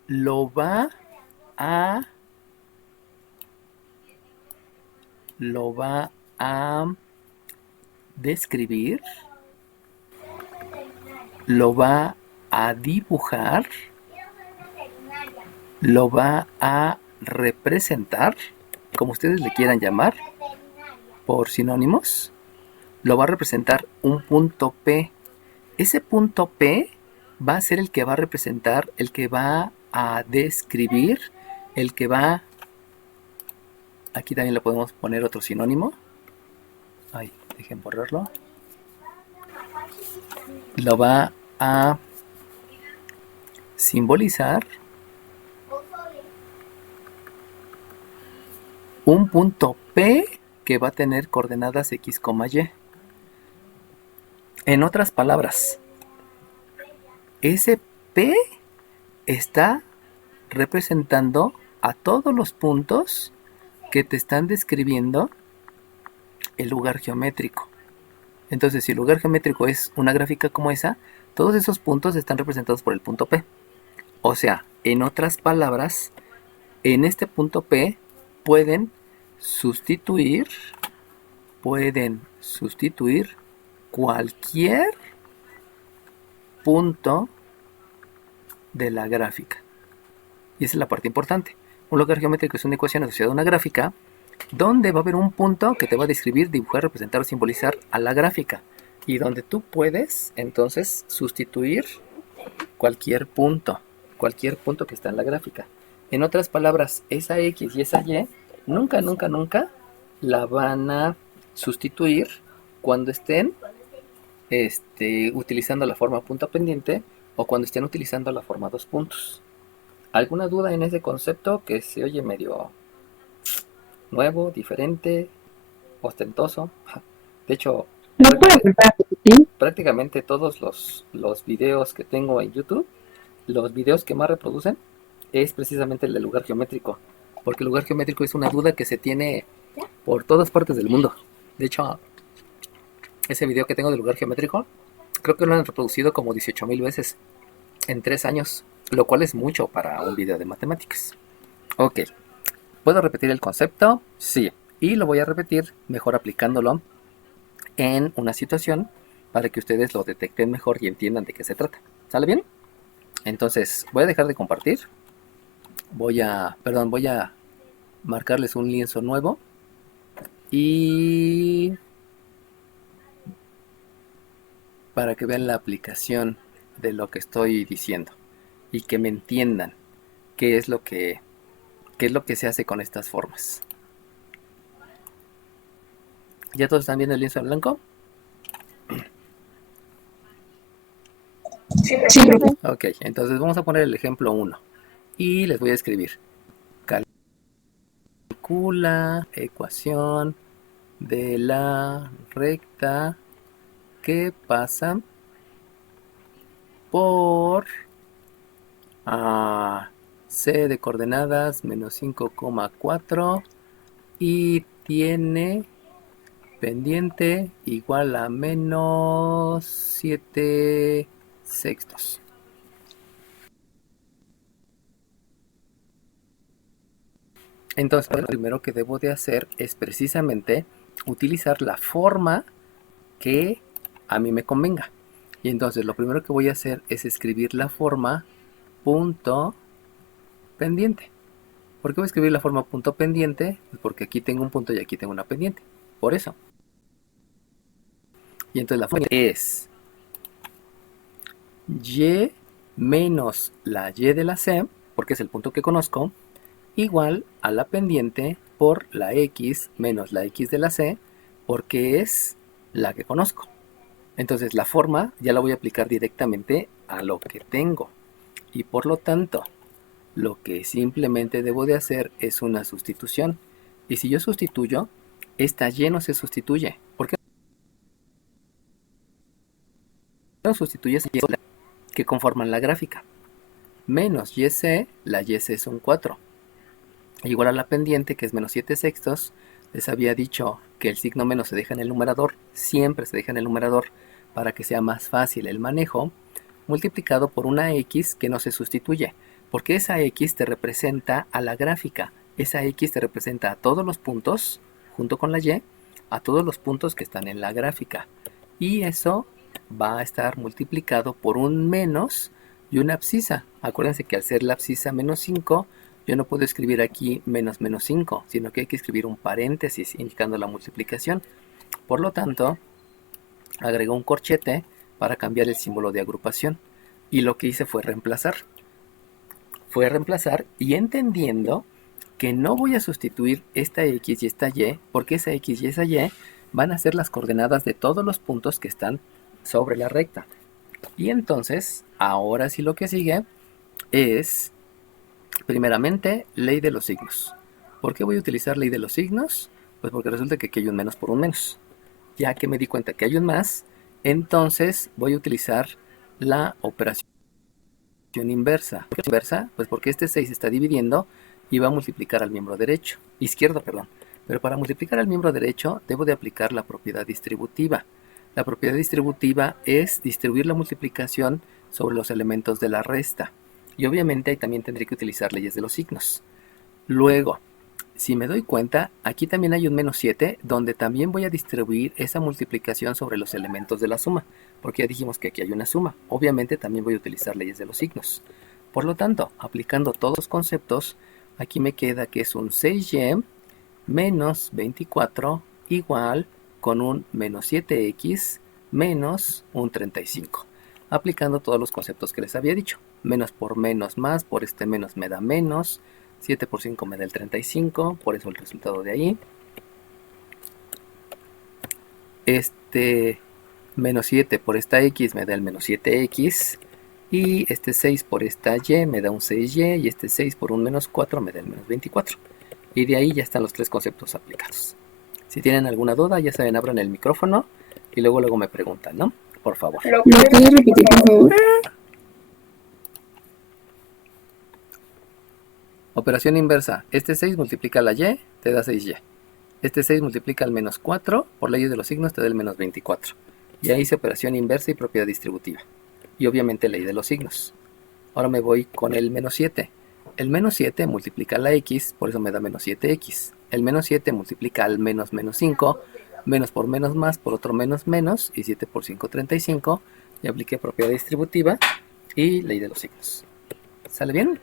lo va a describir, lo va a dibujar, lo va a representar, como ustedes le quieran llamar, por sinónimos, lo va a representar un punto P. Ese punto P va a ser el que va a representar, el que va a describir, el que va... Aquí también le podemos poner otro sinónimo. Ay, dejen borrarlo. Lo va a simbolizar un punto P que va a tener coordenadas X, Y. En otras palabras, ese P está representando a todos los puntos que te están describiendo el lugar geométrico. Entonces, si el lugar geométrico es una gráfica como esa, todos esos puntos están representados por el punto P. O sea, en otras palabras, en este punto P pueden sustituir cualquier punto de la gráfica. Y esa es la parte importante. Un lugar geométrico es una ecuación asociada a una gráfica donde va a haber un punto que te va a describir, dibujar, representar o simbolizar a la gráfica. Y donde tú puedes, entonces, sustituir cualquier punto que está en la gráfica. En otras palabras, esa X y esa Y nunca la van a sustituir cuando estén utilizando la forma punto pendiente o cuando estén utilizando la forma dos puntos. ¿Alguna duda en ese concepto que se oye medio nuevo, diferente, ostentoso? De hecho, prácticamente todos los videos que tengo en YouTube, los videos que más reproducen es precisamente el del lugar geométrico, porque el lugar geométrico es una duda que se tiene por todas partes del mundo. De hecho, ese video que tengo del lugar geométrico, creo que lo han reproducido como 18,000 veces en 3 años, lo cual es mucho para un video de matemáticas. Ok, ¿puedo repetir el concepto? Sí, y lo voy a repetir mejor aplicándolo en una situación para que ustedes lo detecten mejor y entiendan de qué se trata. ¿Sale bien? Entonces, voy a dejar de compartir. Voy a marcarles un lienzo nuevo y para que vean la aplicación de lo que estoy diciendo y que me entiendan qué es lo que se hace con estas formas. ¿Ya todos están viendo el lienzo en blanco? Sí, profe. Ok, entonces vamos a poner el ejemplo 1 y les voy a escribir. Calcula ecuación de la recta que pasa por C de coordenadas menos 5,4 y tiene pendiente igual a menos 7 sextos. Entonces, lo primero que debo de hacer es precisamente utilizar la forma que a mí me convenga. Y entonces lo primero que voy a hacer es escribir la forma punto pendiente. ¿Por qué voy a escribir la forma punto pendiente? Porque aquí tengo un punto y aquí tengo una pendiente. Por eso. Y entonces la forma es y menos la y de la c, porque es el punto que conozco, igual a la pendiente por la x menos la x de la c, porque es la que conozco. Entonces la forma ya la voy a aplicar directamente a lo que tengo. Y por lo tanto, lo que simplemente debo de hacer es una sustitución. Y si yo sustituyo, esta y no se sustituye. ¿Por qué no sustituye esa y que conforman la gráfica? Menos yc, la yc es un 4. Igual a la pendiente, que es menos 7 sextos. Les había dicho que el signo menos se deja en el numerador, siempre se deja en el numerador para que sea más fácil el manejo, multiplicado por una x que no se sustituye, porque esa x te representa a la gráfica, esa x te representa a todos los puntos, junto con la y, a todos los puntos que están en la gráfica, y eso va a estar multiplicado por un menos y una abscisa. Acuérdense que al ser la abscisa menos 5, yo no puedo escribir aquí menos menos 5, sino que hay que escribir un paréntesis indicando la multiplicación. Por lo tanto, agrego un corchete para cambiar el símbolo de agrupación. Y lo que hice fue reemplazar. Fue reemplazar y entendiendo que no voy a sustituir esta x y esta y, porque esa x y esa y van a ser las coordenadas de todos los puntos que están sobre la recta. Y entonces, ahora sí lo que sigue es, primeramente, ley de los signos. ¿Por qué voy a utilizar ley de los signos? Pues porque resulta que aquí hay un menos por un menos. Ya que me di cuenta que hay un más, entonces voy a utilizar la operación inversa. ¿Por qué inversa? Pues porque este 6 está dividiendo y va a multiplicar al miembro derecho, izquierdo, perdón. Pero para multiplicar al miembro derecho debo de aplicar la propiedad distributiva. La propiedad distributiva es distribuir la multiplicación sobre los elementos de la resta. Y obviamente ahí también tendré que utilizar leyes de los signos. Luego, si me doy cuenta, aquí también hay un menos 7, donde también voy a distribuir esa multiplicación sobre los elementos de la suma, porque ya dijimos que aquí hay una suma. Obviamente también voy a utilizar leyes de los signos. Por lo tanto, aplicando todos los conceptos, aquí me queda que es un 6y menos 24 igual con un menos 7x menos un 35. Aplicando todos los conceptos que les había dicho. Menos por menos más, por este menos me da menos. 7 por 5 me da el 35, por eso el resultado de ahí. Este menos 7 por esta x me da el menos 7x. Y este 6 por esta y me da un 6y. Y este 6 por un menos 4 me da el menos 24. Y de ahí ya están los tres conceptos aplicados. Si tienen alguna duda, ya saben, abran el micrófono y luego me preguntan, ¿no? Por favor. ¿Lo puedes repetir, por favor? Operación inversa. Este 6 multiplica la y, te da 6y. Este 6 multiplica el menos 4, por ley de los signos te da el menos 24. Y ahí hice operación inversa y propiedad distributiva. Y obviamente ley de los signos. Ahora me voy con el menos 7. El menos 7 multiplica la x, por eso me da menos 7x. El menos 7 multiplica al menos menos 5, menos por menos más, por otro menos menos, y 7 por 5, 35. Y apliqué propiedad distributiva y ley de los signos. ¿Sale bien?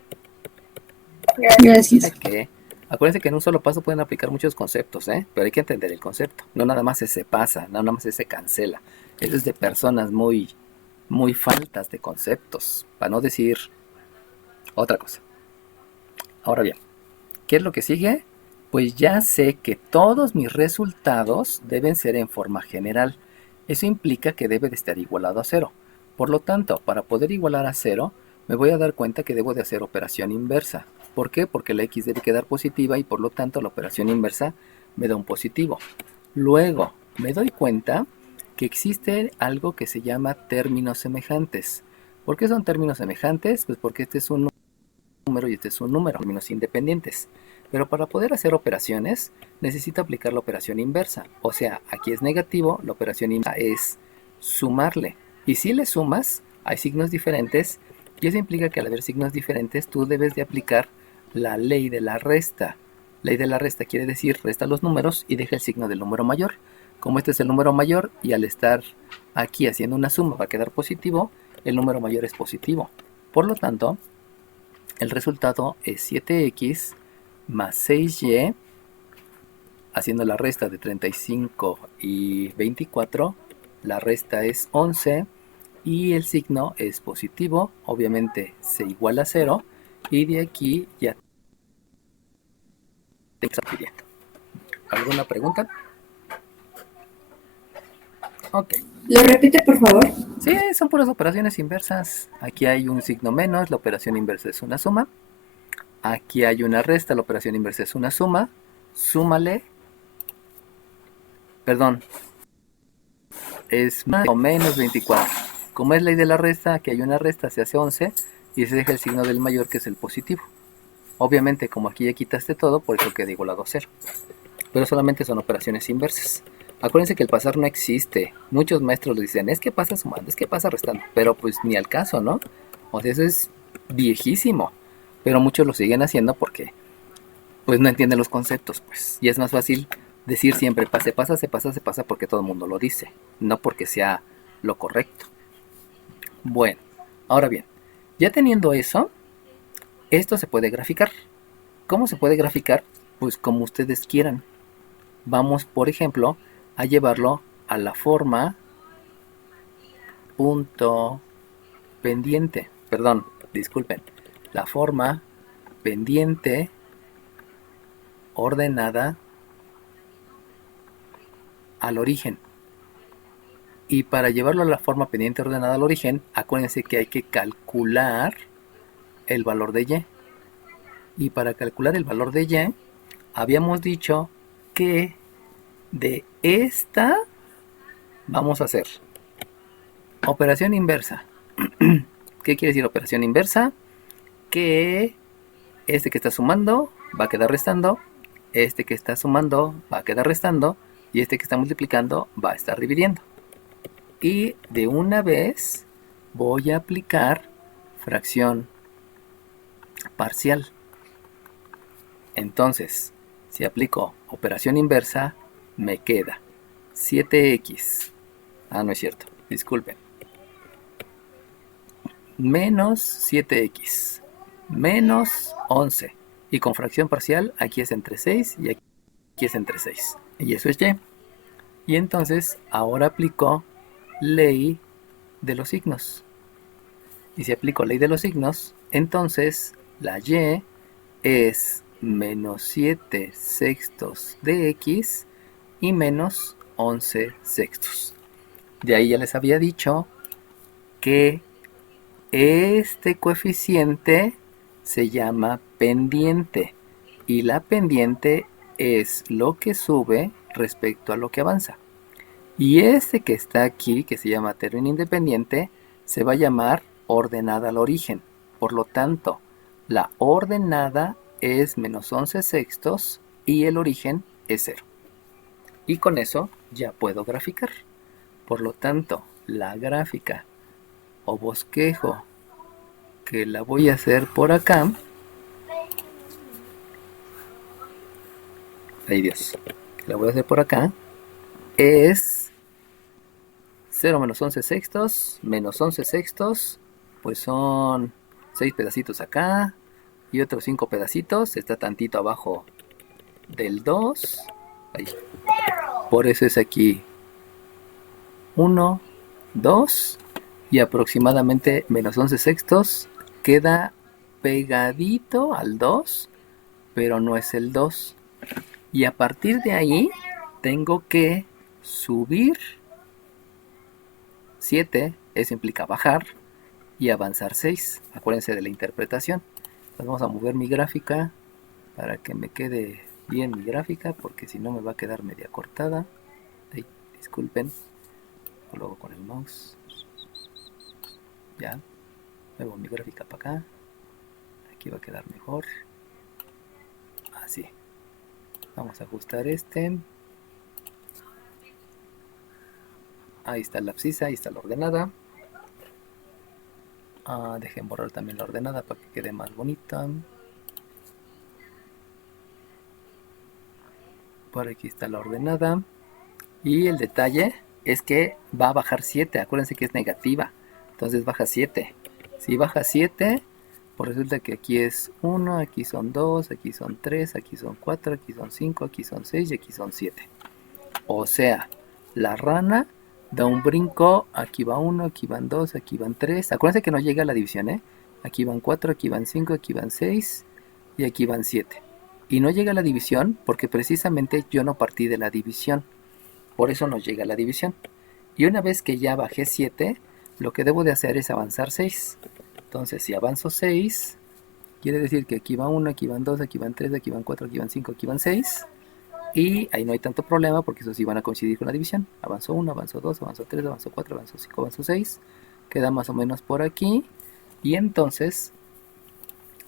Gracias. Que acuérdense que en un solo paso pueden aplicar muchos conceptos, pero hay que entender el concepto. No nada más se pasa, no nada más se cancela. Eso es de personas muy faltas de conceptos, para no decir otra cosa. Ahora bien, ¿qué es lo que sigue? Pues ya sé que todos mis resultados deben ser en forma general. Eso implica que debe de estar igualado a 0. Por lo tanto, para poder igualar a 0, me voy a dar cuenta que debo de hacer operación inversa. ¿Por qué? Porque la x debe quedar positiva y por lo tanto la operación inversa me da un positivo. Luego, me doy cuenta que existe algo que se llama términos semejantes. ¿Por qué son términos semejantes? Pues porque este es un número y este es un número, términos independientes. Pero para poder hacer operaciones, necesito aplicar la operación inversa. O sea, aquí es negativo, la operación inversa es sumarle. Y si le sumas, hay signos diferentes, y eso implica que al haber signos diferentes, tú debes de aplicar la ley de la resta. Ley de la resta quiere decir resta los números y deja el signo del número mayor. Como este es el número mayor y al estar aquí haciendo una suma va a quedar positivo, el número mayor es positivo. Por lo tanto, el resultado es 7x más 6y, haciendo la resta de 35 y 24, la resta es 11, y el signo es positivo, obviamente se iguala a 0 y de aquí ya te está pidiendo. ¿Alguna pregunta? Ok. ¿Lo repite, por favor? Sí, son puras operaciones inversas. Aquí hay un signo menos, la operación inversa es una suma. Aquí hay una resta, la operación inversa es una suma. Súmale. Perdón, es más o menos 24. Como es ley de la resta, aquí hay una resta, se hace 11 y se deja el signo del mayor, que es el positivo. Obviamente, como aquí ya quitaste todo, por eso queda igualado a 0. Pero solamente son operaciones inversas. Acuérdense que el pasar no existe. Muchos maestros lo dicen, es que pasa sumando, es que pasa restando. Pero pues ni al caso, ¿no? O sea, eso es viejísimo. Pero muchos lo siguen haciendo porque pues no entienden los conceptos, pues. Y es más fácil decir siempre pase, pasa, se pasa, se pasa porque todo el mundo lo dice. No porque sea lo correcto. Bueno, ahora bien, ya teniendo eso, esto se puede graficar. ¿Cómo se puede graficar? Pues como ustedes quieran. Vamos, por ejemplo, a llevarlo a la forma punto pendiente. Perdón, disculpen. La forma pendiente ordenada al origen. Y para llevarlo a la forma pendiente ordenada al origen, acuérdense que hay que calcular el valor de y. Y para calcular el valor de y, habíamos dicho que de esta vamos a hacer operación inversa. ¿Qué quiere decir operación inversa? Que este que está sumando va a quedar restando, este que está sumando va a quedar restando y este que está multiplicando va a estar dividiendo. Y de una vez voy a aplicar fracción parcial. Entonces, si aplico operación inversa, me queda 7x. No es cierto, disculpen. Menos 7x menos 11. Y con fracción parcial, aquí es entre 6 y aquí es entre 6. Y eso es y. Y entonces, ahora aplico ley de los signos. Y si aplico ley de los signos, entonces la y es menos 7 sextos de x y menos 11 sextos. De ahí ya les había dicho que este coeficiente se llama pendiente y la pendiente es lo que sube respecto a lo que avanza. Y este que está aquí, que se llama término independiente, se va a llamar ordenada al origen. Por lo tanto, la ordenada es menos 11 sextos y el origen es 0. Y con eso ya puedo graficar. Por lo tanto, la gráfica o bosquejo que la voy a hacer por acá. Ay Dios, que la voy a hacer por acá. Es 0 menos 11 sextos, menos 11 sextos, pues son 6 pedacitos acá y otros 5 pedacitos. Está tantito abajo del 2. Ahí. Por eso es aquí 1, 2 y aproximadamente menos 11 sextos. Queda pegadito al 2, pero no es el 2. Y a partir de ahí tengo que subir 7, eso implica bajar, y avanzar 6. Acuérdense de la interpretación. Entonces vamos a mover mi gráfica para que me quede bien mi gráfica, porque si no me va a quedar media cortada. Ay, disculpen. Luego con el mouse. Ya. Muevo mi gráfica para acá. Aquí va a quedar mejor. Así. Vamos a ajustar este. Ahí está la abscisa, ahí está la ordenada. Dejen borrar también la ordenada para que quede más bonita. Por aquí está la ordenada. Y el detalle es que va a bajar 7. Acuérdense que es negativa. Entonces baja 7. Si baja 7, pues resulta que aquí es 1, aquí son 2, aquí son 3, aquí son 4, aquí son 5, aquí son 6 y aquí son 7. O sea, la rana da un brinco, aquí va 1, aquí van 2, aquí van 3. Acuérdense que no llega a la división, ¿eh? Aquí van 4, aquí van 5, aquí van 6 y aquí van 7. Y no llega a la división porque precisamente yo no partí de la división. Por eso no llega a la división. Y una vez que ya bajé 7, lo que debo de hacer es avanzar 6. Entonces, si avanzo 6, quiere decir que aquí va 1, aquí van 2, aquí van 3, aquí van 4, aquí van 5, aquí van 6. Y ahí no hay tanto problema porque esos sí van a coincidir con la división. Avanzo 1, avanzo 2, avanzo 3, avanzo 4, avanzo 5, avanzo 6. Queda más o menos por aquí. Y entonces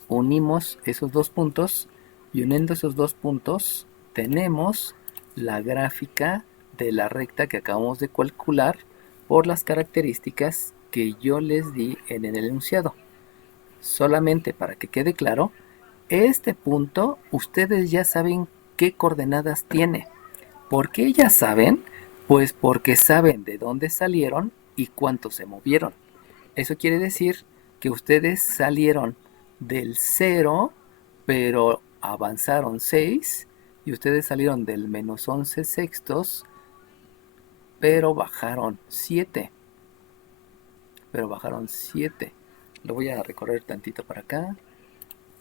unimos esos dos puntos. Y uniendo esos dos puntos tenemos la gráfica de la recta que acabamos de calcular por las características que yo les di en el enunciado. Solamente para que quede claro, este punto ustedes ya saben qué coordenadas tiene. ¿Por qué ya saben? Pues porque saben de dónde salieron y cuánto se movieron. Eso quiere decir que ustedes salieron del 0, pero avanzaron 6, y ustedes salieron del menos 11 sextos, pero bajaron 7. Pero bajaron 7. Lo voy a recorrer tantito para acá,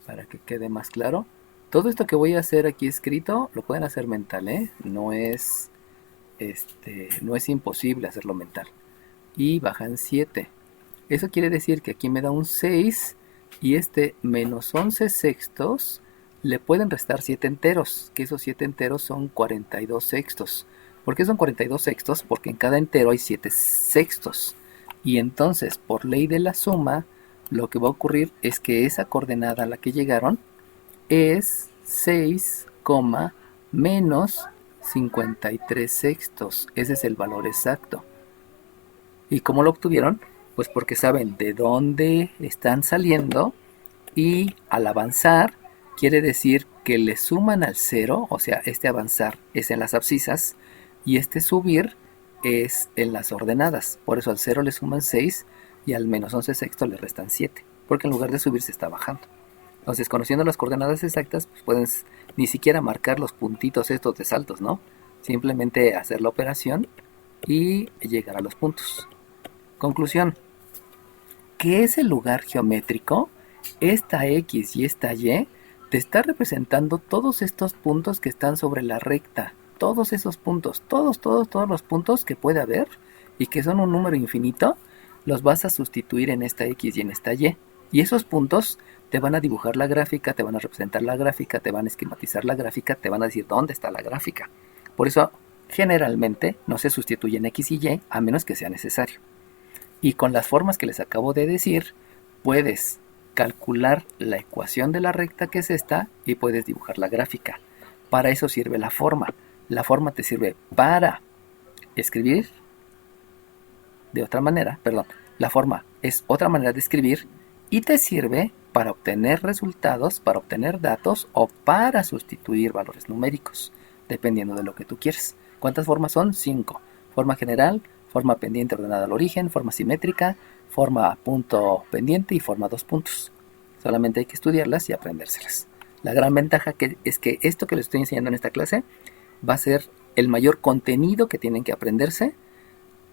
para que quede más claro. Todo esto que voy a hacer aquí escrito, lo pueden hacer mental, ¿eh? No es imposible hacerlo mental. Y bajan 7. Eso quiere decir que aquí me da un 6 y este menos 11 sextos le pueden restar 7 enteros, que esos 7 enteros son 42 sextos. ¿Por qué son 42 sextos? Porque en cada entero hay 7 sextos. Y entonces, por ley de la suma, lo que va a ocurrir es que esa coordenada a la que llegaron es 6, menos 53 sextos. Ese es el valor exacto. ¿Y cómo lo obtuvieron? Pues porque saben de dónde están saliendo y al avanzar quiere decir que le suman al 0, o sea, este avanzar es en las abscisas y este subir es en las ordenadas. Por eso al 0 le suman 6 y al menos 11 sexto le restan 7, porque en lugar de subir se está bajando. Entonces, conociendo las coordenadas exactas, pues pueden ni siquiera marcar los puntitos estos de saltos, ¿no? Simplemente hacer la operación y llegar a los puntos. Conclusión. ¿Qué es el lugar geométrico? Esta X y esta Y te está representando todos estos puntos que están sobre la recta. Todos esos puntos, todos los puntos que puede haber y que son un número infinito, los vas a sustituir en esta X y en esta Y. Y esos puntos te van a dibujar la gráfica, te van a representar la gráfica, te van a esquematizar la gráfica, te van a decir dónde está la gráfica. Por eso, generalmente no se sustituyen X y Y a menos que sea necesario. Y con las formas que les acabo de decir, puedes calcular la ecuación de la recta que es esta y puedes dibujar la gráfica. Para eso sirve la forma. La forma te sirve para escribir de otra manera, perdón, la forma es otra manera de escribir y te sirve para obtener resultados, para obtener datos o para sustituir valores numéricos, dependiendo de lo que tú quieres. ¿Cuántas formas son? 5. Forma general, forma pendiente ordenada al origen, forma simétrica, forma punto pendiente y forma dos puntos. Solamente hay que estudiarlas y aprendérselas. La gran ventaja es que esto que les estoy enseñando en esta clase va a ser el mayor contenido que tienen que aprenderse.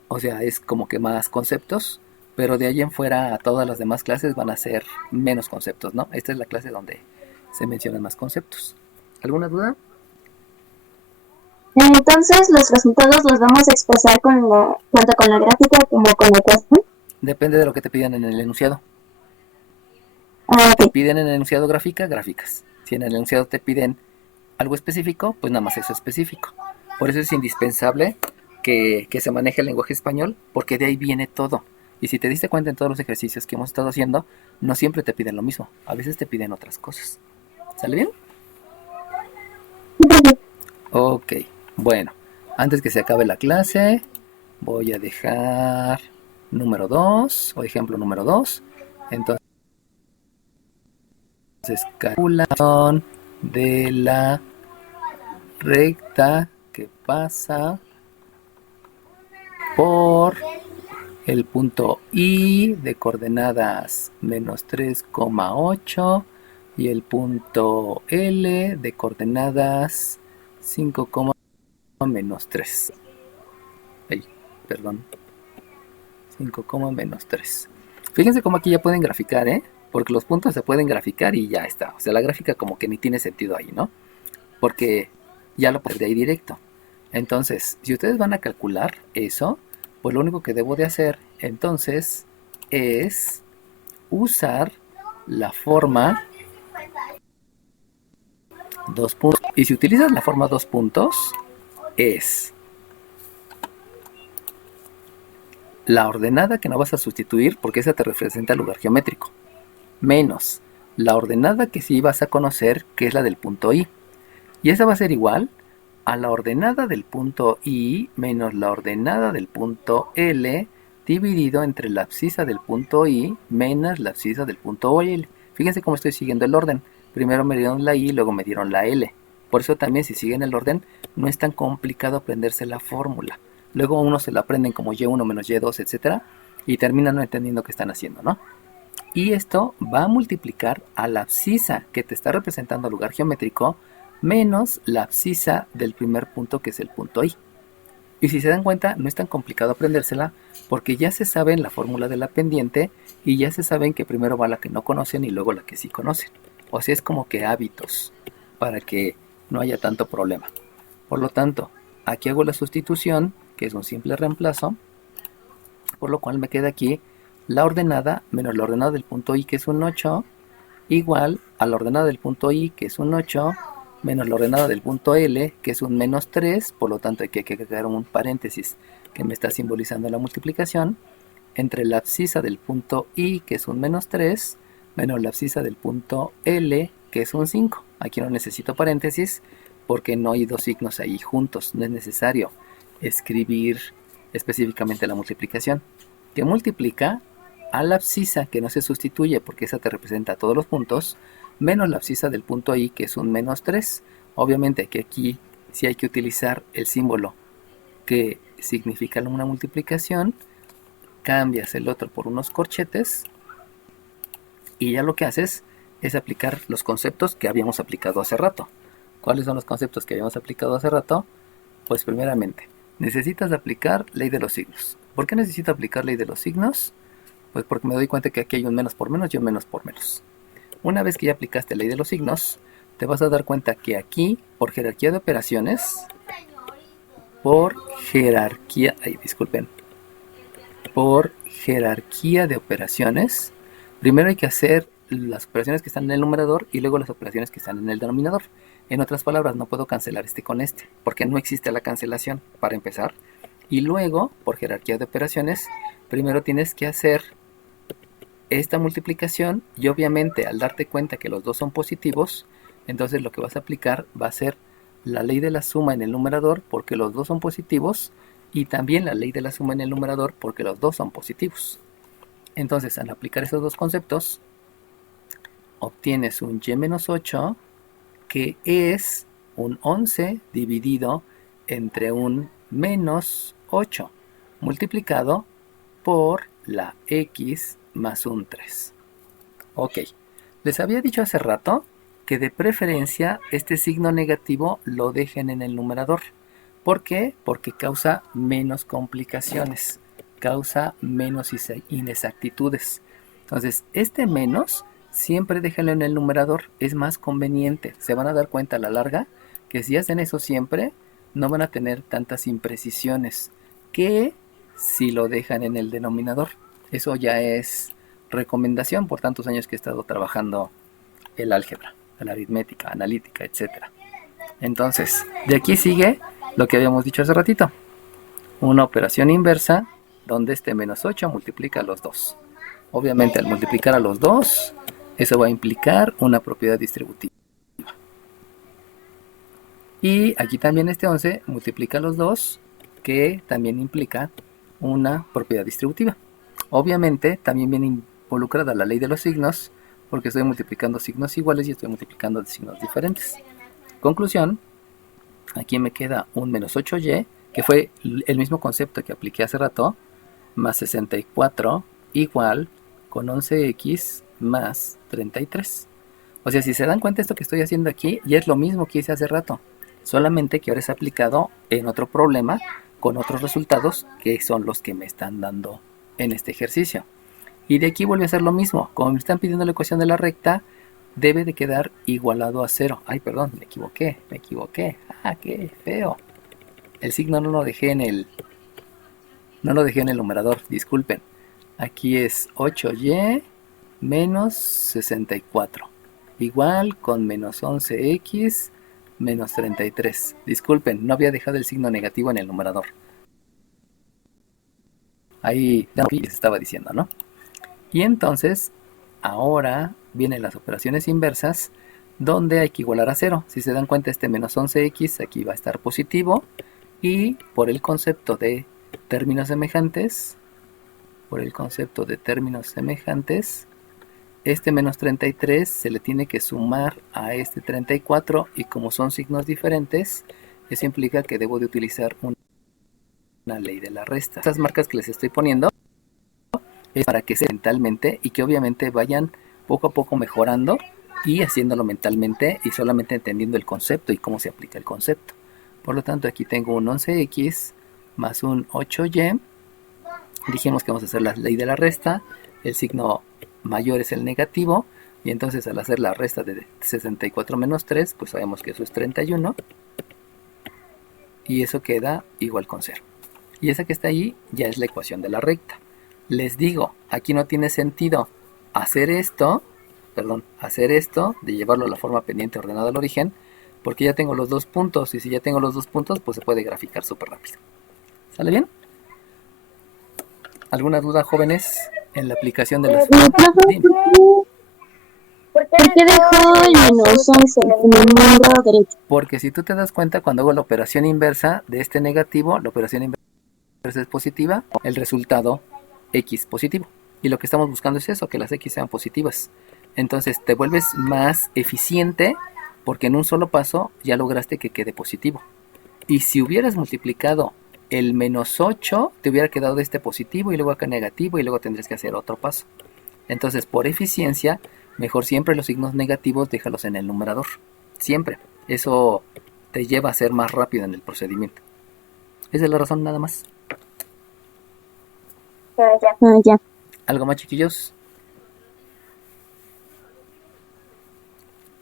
O sea, es como que más conceptos, pero de ahí en fuera a todas las demás clases van a ser menos conceptos, ¿no? Esta es la clase donde se mencionan más conceptos. ¿Alguna duda? Entonces, los resultados los vamos a expresar tanto con la gráfica como con la ecuación. Depende de lo que te pidan en el enunciado. Okay. Te piden en el enunciado gráficas. Si en el enunciado te piden algo específico, pues nada más eso específico. Por eso es indispensable que se maneje el lenguaje español, porque de ahí viene todo. Y si te diste cuenta en todos los ejercicios que hemos estado haciendo, no siempre te piden lo mismo. A veces te piden otras cosas. ¿Sale bien? Ok, bueno. Antes que se acabe la clase, voy a dejar número 2, o ejemplo número 2. Entonces, calculación de la recta que pasa por el punto I de coordenadas menos 3,8 y el punto L de coordenadas 5, menos 3. Ahí. perdón, 5, menos 3. Fíjense cómo aquí ya pueden graficar, porque los puntos se pueden graficar y ya está. O sea, la gráfica como que ni tiene sentido ahí, ¿no? Porque ya lo perdí ahí directo. Entonces, si ustedes van a calcular eso, pues lo único que debo de hacer entonces es usar la forma 2 puntos. Y si utilizas la forma 2 puntos, es la ordenada que no vas a sustituir porque esa te representa el lugar geométrico, menos la ordenada que sí vas a conocer, que es la del punto I. Y esa va a ser igual a la ordenada del punto I menos la ordenada del punto L dividido entre la abscisa del punto I menos la abscisa del punto L. Fíjense cómo estoy siguiendo el orden. Primero me dieron la I, luego me dieron la L. Por eso también si siguen el orden no es tan complicado aprenderse la fórmula. Luego uno se la aprenden como Y1 menos Y2, etc. Y terminan no entendiendo qué están haciendo, ¿no? Y esto va a multiplicar a la abscisa que te está representando el lugar geométrico menos la abscisa del primer punto, que es el punto I. Y si se dan cuenta, no es tan complicado aprendérsela porque ya se sabe la fórmula de la pendiente y ya se saben que primero va la que no conocen y luego la que sí conocen. O sea, es como que hábitos para que no haya tanto problema. Por lo tanto, aquí hago la sustitución, que es un simple reemplazo, por lo cual me queda aquí la ordenada menos la ordenada del punto I, que es un 8, igual a la ordenada del punto I, que es un 8, menos la ordenada del punto L, que es un menos 3, por lo tanto aquí hay que agregar un paréntesis que me está simbolizando la multiplicación, entre la abscisa del punto I, que es un menos 3, menos la abscisa del punto L, que es un 5. Aquí no necesito paréntesis porque no hay dos signos ahí juntos, no es necesario escribir específicamente la multiplicación, que multiplica a la abscisa, que no se sustituye porque esa te representa todos los puntos, menos la abscisa del punto I, que es un menos 3. Obviamente que aquí sí hay que utilizar el símbolo que significa una multiplicación, cambias el otro por unos corchetes y ya lo que haces es aplicar los conceptos que habíamos aplicado hace rato. ¿Cuáles son los conceptos que habíamos aplicado hace rato? Pues primeramente, necesitas aplicar ley de los signos. ¿Por qué necesito aplicar ley de los signos? Pues porque me doy cuenta que aquí hay un menos por menos y un menos por menos. Una vez que ya aplicaste ley de los signos, te vas a dar cuenta que aquí, por jerarquía de operaciones, por jerarquía de operaciones, primero hay que hacer las operaciones que están en el numerador y luego las operaciones que están en el denominador. En otras palabras, no puedo cancelar este con este, porque no existe la cancelación, para empezar. Y luego, por jerarquía de operaciones, primero tienes que hacer esta multiplicación y obviamente al darte cuenta que los dos son positivos, entonces lo que vas a aplicar va a ser la ley de la suma en el numerador porque los dos son positivos y también la ley de la suma en el numerador porque los dos son positivos. Entonces, al aplicar esos dos conceptos, obtienes un y-8 que es un 11 dividido entre un menos 8 multiplicado por la x más un 3. Ok, les había dicho hace rato que de preferencia este signo negativo lo dejen en el numerador. ¿Por qué? Porque causa menos complicaciones, causa menos inexactitudes. Entonces, este menos siempre déjenlo en el numerador, es más conveniente. Se van a dar cuenta a la larga que si hacen eso siempre, no van a tener tantas imprecisiones que si lo dejan en el denominador. Eso ya es recomendación por tantos años que he estado trabajando el álgebra, la aritmética, analítica, etc. Entonces, de aquí sigue lo que habíamos dicho hace ratito. Una operación inversa donde este menos 8 multiplica a los dos. Obviamente al multiplicar a los dos, eso va a implicar una propiedad distributiva. Y aquí también este 11 multiplica a los dos, que también implica una propiedad distributiva. Obviamente también viene involucrada la ley de los signos, porque estoy multiplicando signos iguales y estoy multiplicando signos diferentes. Conclusión, aquí me queda un menos 8y, que fue el mismo concepto que apliqué hace rato, más 64 igual con 11x más 33. O sea, si se dan cuenta, esto que estoy haciendo aquí ya es lo mismo que hice hace rato, solamente que ahora es aplicado en otro problema con otros resultados que son los que me están dando en este ejercicio. Y de aquí vuelve a ser lo mismo. Como me están pidiendo la ecuación de la recta, debe de quedar igualado a 0. Ay, perdón, me equivoqué. Ah, qué feo. El signo no lo dejé en el numerador, disculpen. Aquí es 8y menos 64. Igual con menos 11x menos 33. Disculpen, no había dejado el signo negativo en el numerador. Ahí les estaba diciendo, ¿no? Y entonces, ahora vienen las operaciones inversas, donde hay que igualar a 0. Si se dan cuenta, este menos 11x aquí va a estar positivo. Y por el concepto de términos semejantes, este menos 33 se le tiene que sumar a este 34, y como son signos diferentes, eso implica que debo de utilizar una ley de la resta. Estas marcas que les estoy poniendo es para que se mentalmente y que obviamente vayan poco a poco mejorando y haciéndolo mentalmente y solamente entendiendo el concepto y cómo se aplica el concepto. Por lo tanto, aquí tengo un 11x más un 8y. Dijimos que vamos a hacer la ley de la resta. El signo mayor es el negativo. Y entonces al hacer la resta de 64 menos 3, pues sabemos que eso es 31. Y eso queda igual con 0. Y esa que está ahí ya es la ecuación de la recta. Les digo, aquí no tiene sentido hacer esto, de llevarlo a la forma pendiente ordenada al origen, porque ya tengo los dos puntos, y si ya tengo los dos puntos, pues se puede graficar súper rápido. ¿Sale bien? ¿Alguna duda, jóvenes, en la aplicación de las... ¿Por qué dejó el menos 11 en el número derecho? Porque si tú te das cuenta, cuando hago la operación inversa de este negativo, la operación inversa es positiva, el resultado x positivo. Y lo que estamos buscando es eso, que las x sean positivas. Entonces te vuelves más eficiente porque en un solo paso ya lograste que quede positivo. Y si hubieras multiplicado el menos 8, te hubiera quedado este positivo y luego acá negativo y luego tendrías que hacer otro paso. Entonces, por eficiencia, mejor siempre los signos negativos déjalos en el numerador. Siempre. Eso te lleva a ser más rápido en el procedimiento. Esa es la razón nada más. Ya. ¿Algo más, chiquillos?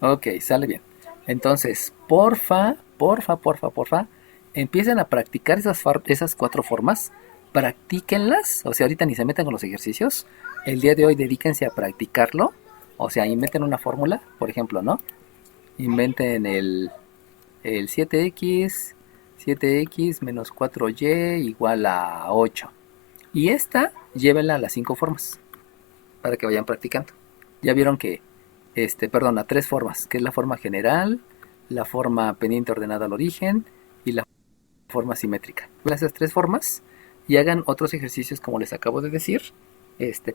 Ok, sale bien. Entonces, porfa, empiecen a practicar esas 4 formas. Practíquenlas. O sea, ahorita ni se metan con los ejercicios. El día de hoy dedíquense a practicarlo. O sea, inventen una fórmula, por ejemplo, ¿no? Inventen el 7x menos 4y igual a 8. Y esta, llévenla a las 5 formas, para que vayan practicando. Ya vieron que, a 3 formas, que es la forma general, la forma pendiente ordenada al origen y la forma simétrica. Esas 3 formas y hagan otros ejercicios como les acabo de decir.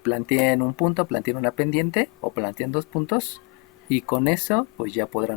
Planteen un punto, planteen una pendiente o planteen 2 puntos y con eso pues ya podrán